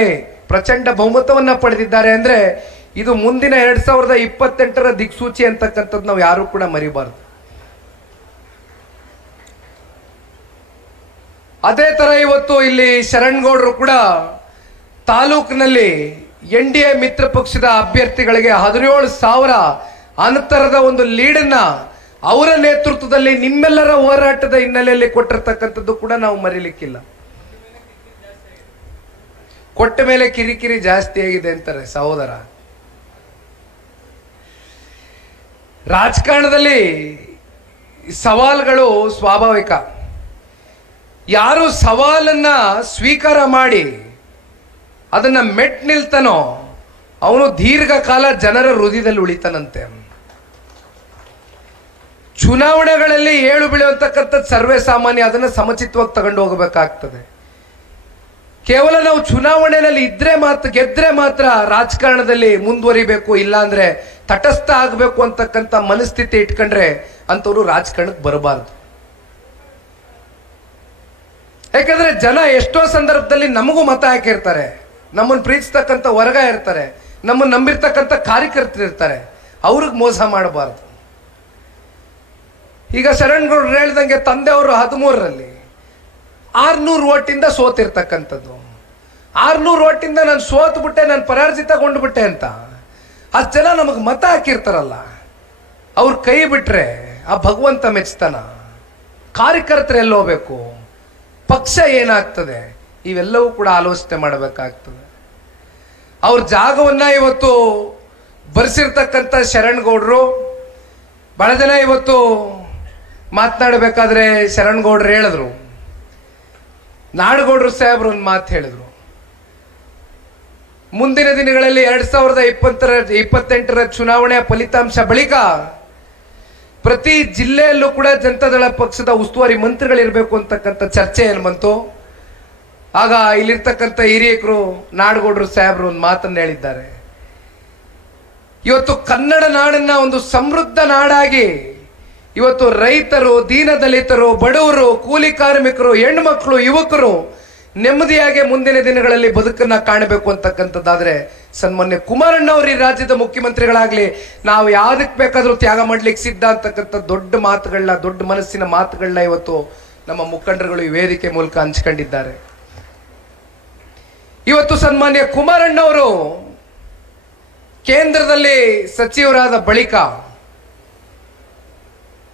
ಪ್ರಚಂಡ ಬಹುಮತವನ್ನ ಪಡೆದಿದ್ದಾರೆ. ಅಂದ್ರೆ ಇದು ಮುಂದಿನ 2028ರ ದಿಕ್ಸೂಚಿ ಅಂತಕ್ಕಂಥದ್ದು ನಾವು ಯಾರು ಕೂಡ ಮರಿಬಾರದು. ಅದೇ ತರ ಇವತ್ತು ಇಲ್ಲಿ ಶರಣ್ಗೌಡರು ಕೂಡ ತಾಲೂಕಿನಲ್ಲಿ NDA ಮಿತ್ರ ಪಕ್ಷದ ಅಭ್ಯರ್ಥಿಗಳಿಗೆ 17,000 ಅಂತರದ ಒಂದು ಲೀಡನ್ನ ಅವರ ನೇತೃತ್ವದಲ್ಲಿ ನಿಮ್ಮೆಲ್ಲರ ಹೋರಾಟದ ಹಿನ್ನೆಲೆಯಲ್ಲಿ ಕೊಟ್ಟಿರ್ತಕ್ಕಂಥದ್ದು ಕೂಡ ನಾವು ಮರೀಲಿಕ್ಕಿಲ್ಲ. ಕೊಟ್ಟ ಮೇಲೆ ಕಿರಿಕಿರಿ ಜಾಸ್ತಿ ಆಗಿದೆ ಅಂತಾರೆ ಸಹೋದರ. ರಾಜಕಾರಣದಲ್ಲಿ ಸವಾಲುಗಳು ಸ್ವಾಭಾವಿಕ. ಯಾರು ಸವಾಲನ್ನ ಸ್ವೀಕಾರ ಮಾಡಿ ಅದನ್ನ ಮೆಟ್ ನಿಲ್ತಾನೋ ಅವನು ದೀರ್ಘಕಾಲ ಜನರ ಹೃದಯದಲ್ಲಿ ಉಳಿತಾನಂತೆ. ಚುನಾವಣೆಗಳಲ್ಲಿ ಏಳು ಬೀಳುವಂತಕ್ಕಂಥದ್ದು ಸರ್ವೇ ಸಾಮಾನ್ಯ, ಅದನ್ನ ಸಮಚಿತವಾಗಿ ತಗೊಂಡು ಹೋಗಬೇಕಾಗ್ತದೆ. ಕೇವಲ ನಾವು ಚುನಾವಣೆಯಲ್ಲಿ ಗೆದ್ರೆ ಮಾತ್ರ ರಾಜಕಾರಣದಲ್ಲಿ ಮುಂದುವರಿಬೇಕು, ಇಲ್ಲಾಂದ್ರೆ ತಟಸ್ಥ ಆಗಬೇಕು ಅಂತಕ್ಕಂಥ ಮನಸ್ಥಿತಿ ಇಟ್ಕೊಂಡ್ರೆ ಅಂತವ್ರು ರಾಜಕಾರಣಕ್ಕೆ ಬರಬಾರದು. ಯಾಕಂದ್ರೆ ಜನ ಎಷ್ಟೋ ಸಂದರ್ಭದಲ್ಲಿ ನಮಗೂ ಮತ ಹಾಕಿರ್ತಾರೆ, ನಮ್ಮನ್ನು ಪ್ರೀತಿಸ್ತಕ್ಕಂಥ ವರ್ಗ ಇರ್ತಾರೆ, ನಮ್ಮನ್ನು ನಂಬಿರ್ತಕ್ಕಂಥ ಕಾರ್ಯಕರ್ತರು ಇರ್ತಾರೆ, ಅವ್ರಿಗೆ ಮೋಸ ಮಾಡಬಾರ್ದು. ಈಗ ಶರಣ್ಗೌಡರು ಹೇಳ್ದಂಗೆ ತಂದೆಯವರು 13ರಲ್ಲಿ 600 ಓಟಿಂದ ಸೋತಿರ್ತಕ್ಕಂಥದ್ದು. 600 ಓಟಿಂದ ನಾನು ಸೋತ್ಬಿಟ್ಟೆ, ನಾನು ಪರಾಜಿತಗೊಂಡ್ಬಿಟ್ಟೆ ಅಂತ 10 ಜನ ನಮಗೆ ಮತ ಹಾಕಿರ್ತಾರಲ್ಲ, ಅವ್ರ ಕೈ ಬಿಟ್ರೆ ಆ ಭಗವಂತ ಮೆಚ್ತಾನ? ಕಾರ್ಯಕರ್ತರು ಎಲ್ಲೋಗ್ಬೇಕು, ಪಕ್ಷ ಏನಾಗ್ತದೆ, ಇವೆಲ್ಲವೂ ಕೂಡ ಆಲೋಚನೆ ಮಾಡಬೇಕಾಗ್ತದೆ. ಅವ್ರ ಜಾಗವನ್ನ ಇವತ್ತು ಬರ್ಸಿರ್ತಕ್ಕಂಥ ಶರಣ್ಗೌಡರು ಬಹಳ ಜನ ಇವತ್ತು ಮಾತನಾಡಬೇಕಾದ್ರೆ ಶರಣ್ಗೌಡರು ಹೇಳಿದ್ರು, ನಾಡಗೌಡರು ಸಾಹೇಬ್ರು ಒಂದು ಮಾತು ಹೇಳಿದ್ರು, ಮುಂದಿನ ದಿನಗಳಲ್ಲಿ 2028ರ ಚುನಾವಣೆಯ ಫಲಿತಾಂಶ ಬಳಿಕ ಪ್ರತಿ ಜಿಲ್ಲೆಯಲ್ಲೂ ಕೂಡ ಜನತಾದಳ ಪಕ್ಷದ ಉಸ್ತುವಾರಿ ಮಂತ್ರಿಗಳಿರ್ಬೇಕು ಅಂತಕ್ಕಂಥ ಚರ್ಚೆ ಏನು ಬಂತು. ಆಗ ಇಲ್ಲಿರ್ತಕ್ಕಂಥ ಹಿರಿಯಕರು ನಾಡಗೌಡರು ಸಾಹೇಬ್ರು ಒಂದು ಮಾತನ್ನು ಹೇಳಿದ್ದಾರೆ, ಇವತ್ತು ಕನ್ನಡ ನಾಡನ್ನ ಒಂದು ಸಮೃದ್ಧ ನಾಡಾಗಿ ಇವತ್ತು ರೈತರು, ದೀನದಲಿತರು, ಬಡವರು, ಕೂಲಿ ಕಾರ್ಮಿಕರು, ಹೆಣ್ಮಕ್ಳು, ಯುವಕರು ನೆಮ್ಮದಿಯಾಗಿ ಮುಂದಿನ ದಿನಗಳಲ್ಲಿ ಬದುಕನ್ನ ಕಾಣಬೇಕು ಅಂತಕ್ಕಂಥದ್ದಾದ್ರೆ ಸನ್ಮಾನ್ಯ ಕುಮಾರಣ್ಣ ಅವರು ಈ ರಾಜ್ಯದ ಮುಖ್ಯಮಂತ್ರಿಗಳಾಗ್ಲಿ ನಾವು ಯಾವ್ದಕ್ಕೆ ಬೇಕಾದ್ರೂ ತ್ಯಾಗ ಮಾಡ್ಲಿಕ್ಕೆ ಸಿದ್ಧ ಅಂತಕ್ಕಂಥ ದೊಡ್ಡ ಮಾತುಗಳನ್ನ, ದೊಡ್ಡ ಮನಸ್ಸಿನ ಮಾತುಗಳನ್ನ ಇವತ್ತು ನಮ್ಮ ಮುಖಂಡರುಗಳು ಈ ವೇದಿಕೆ ಮೂಲಕ ಹಂಚ್ಕೊಂಡಿದ್ದಾರೆ. ಇವತ್ತು ಸನ್ಮಾನ್ಯ ಕುಮಾರಣ್ಣ ಅವರು ಕೇಂದ್ರದಲ್ಲಿ ಸಚಿವರಾದ ಬಳಿಕ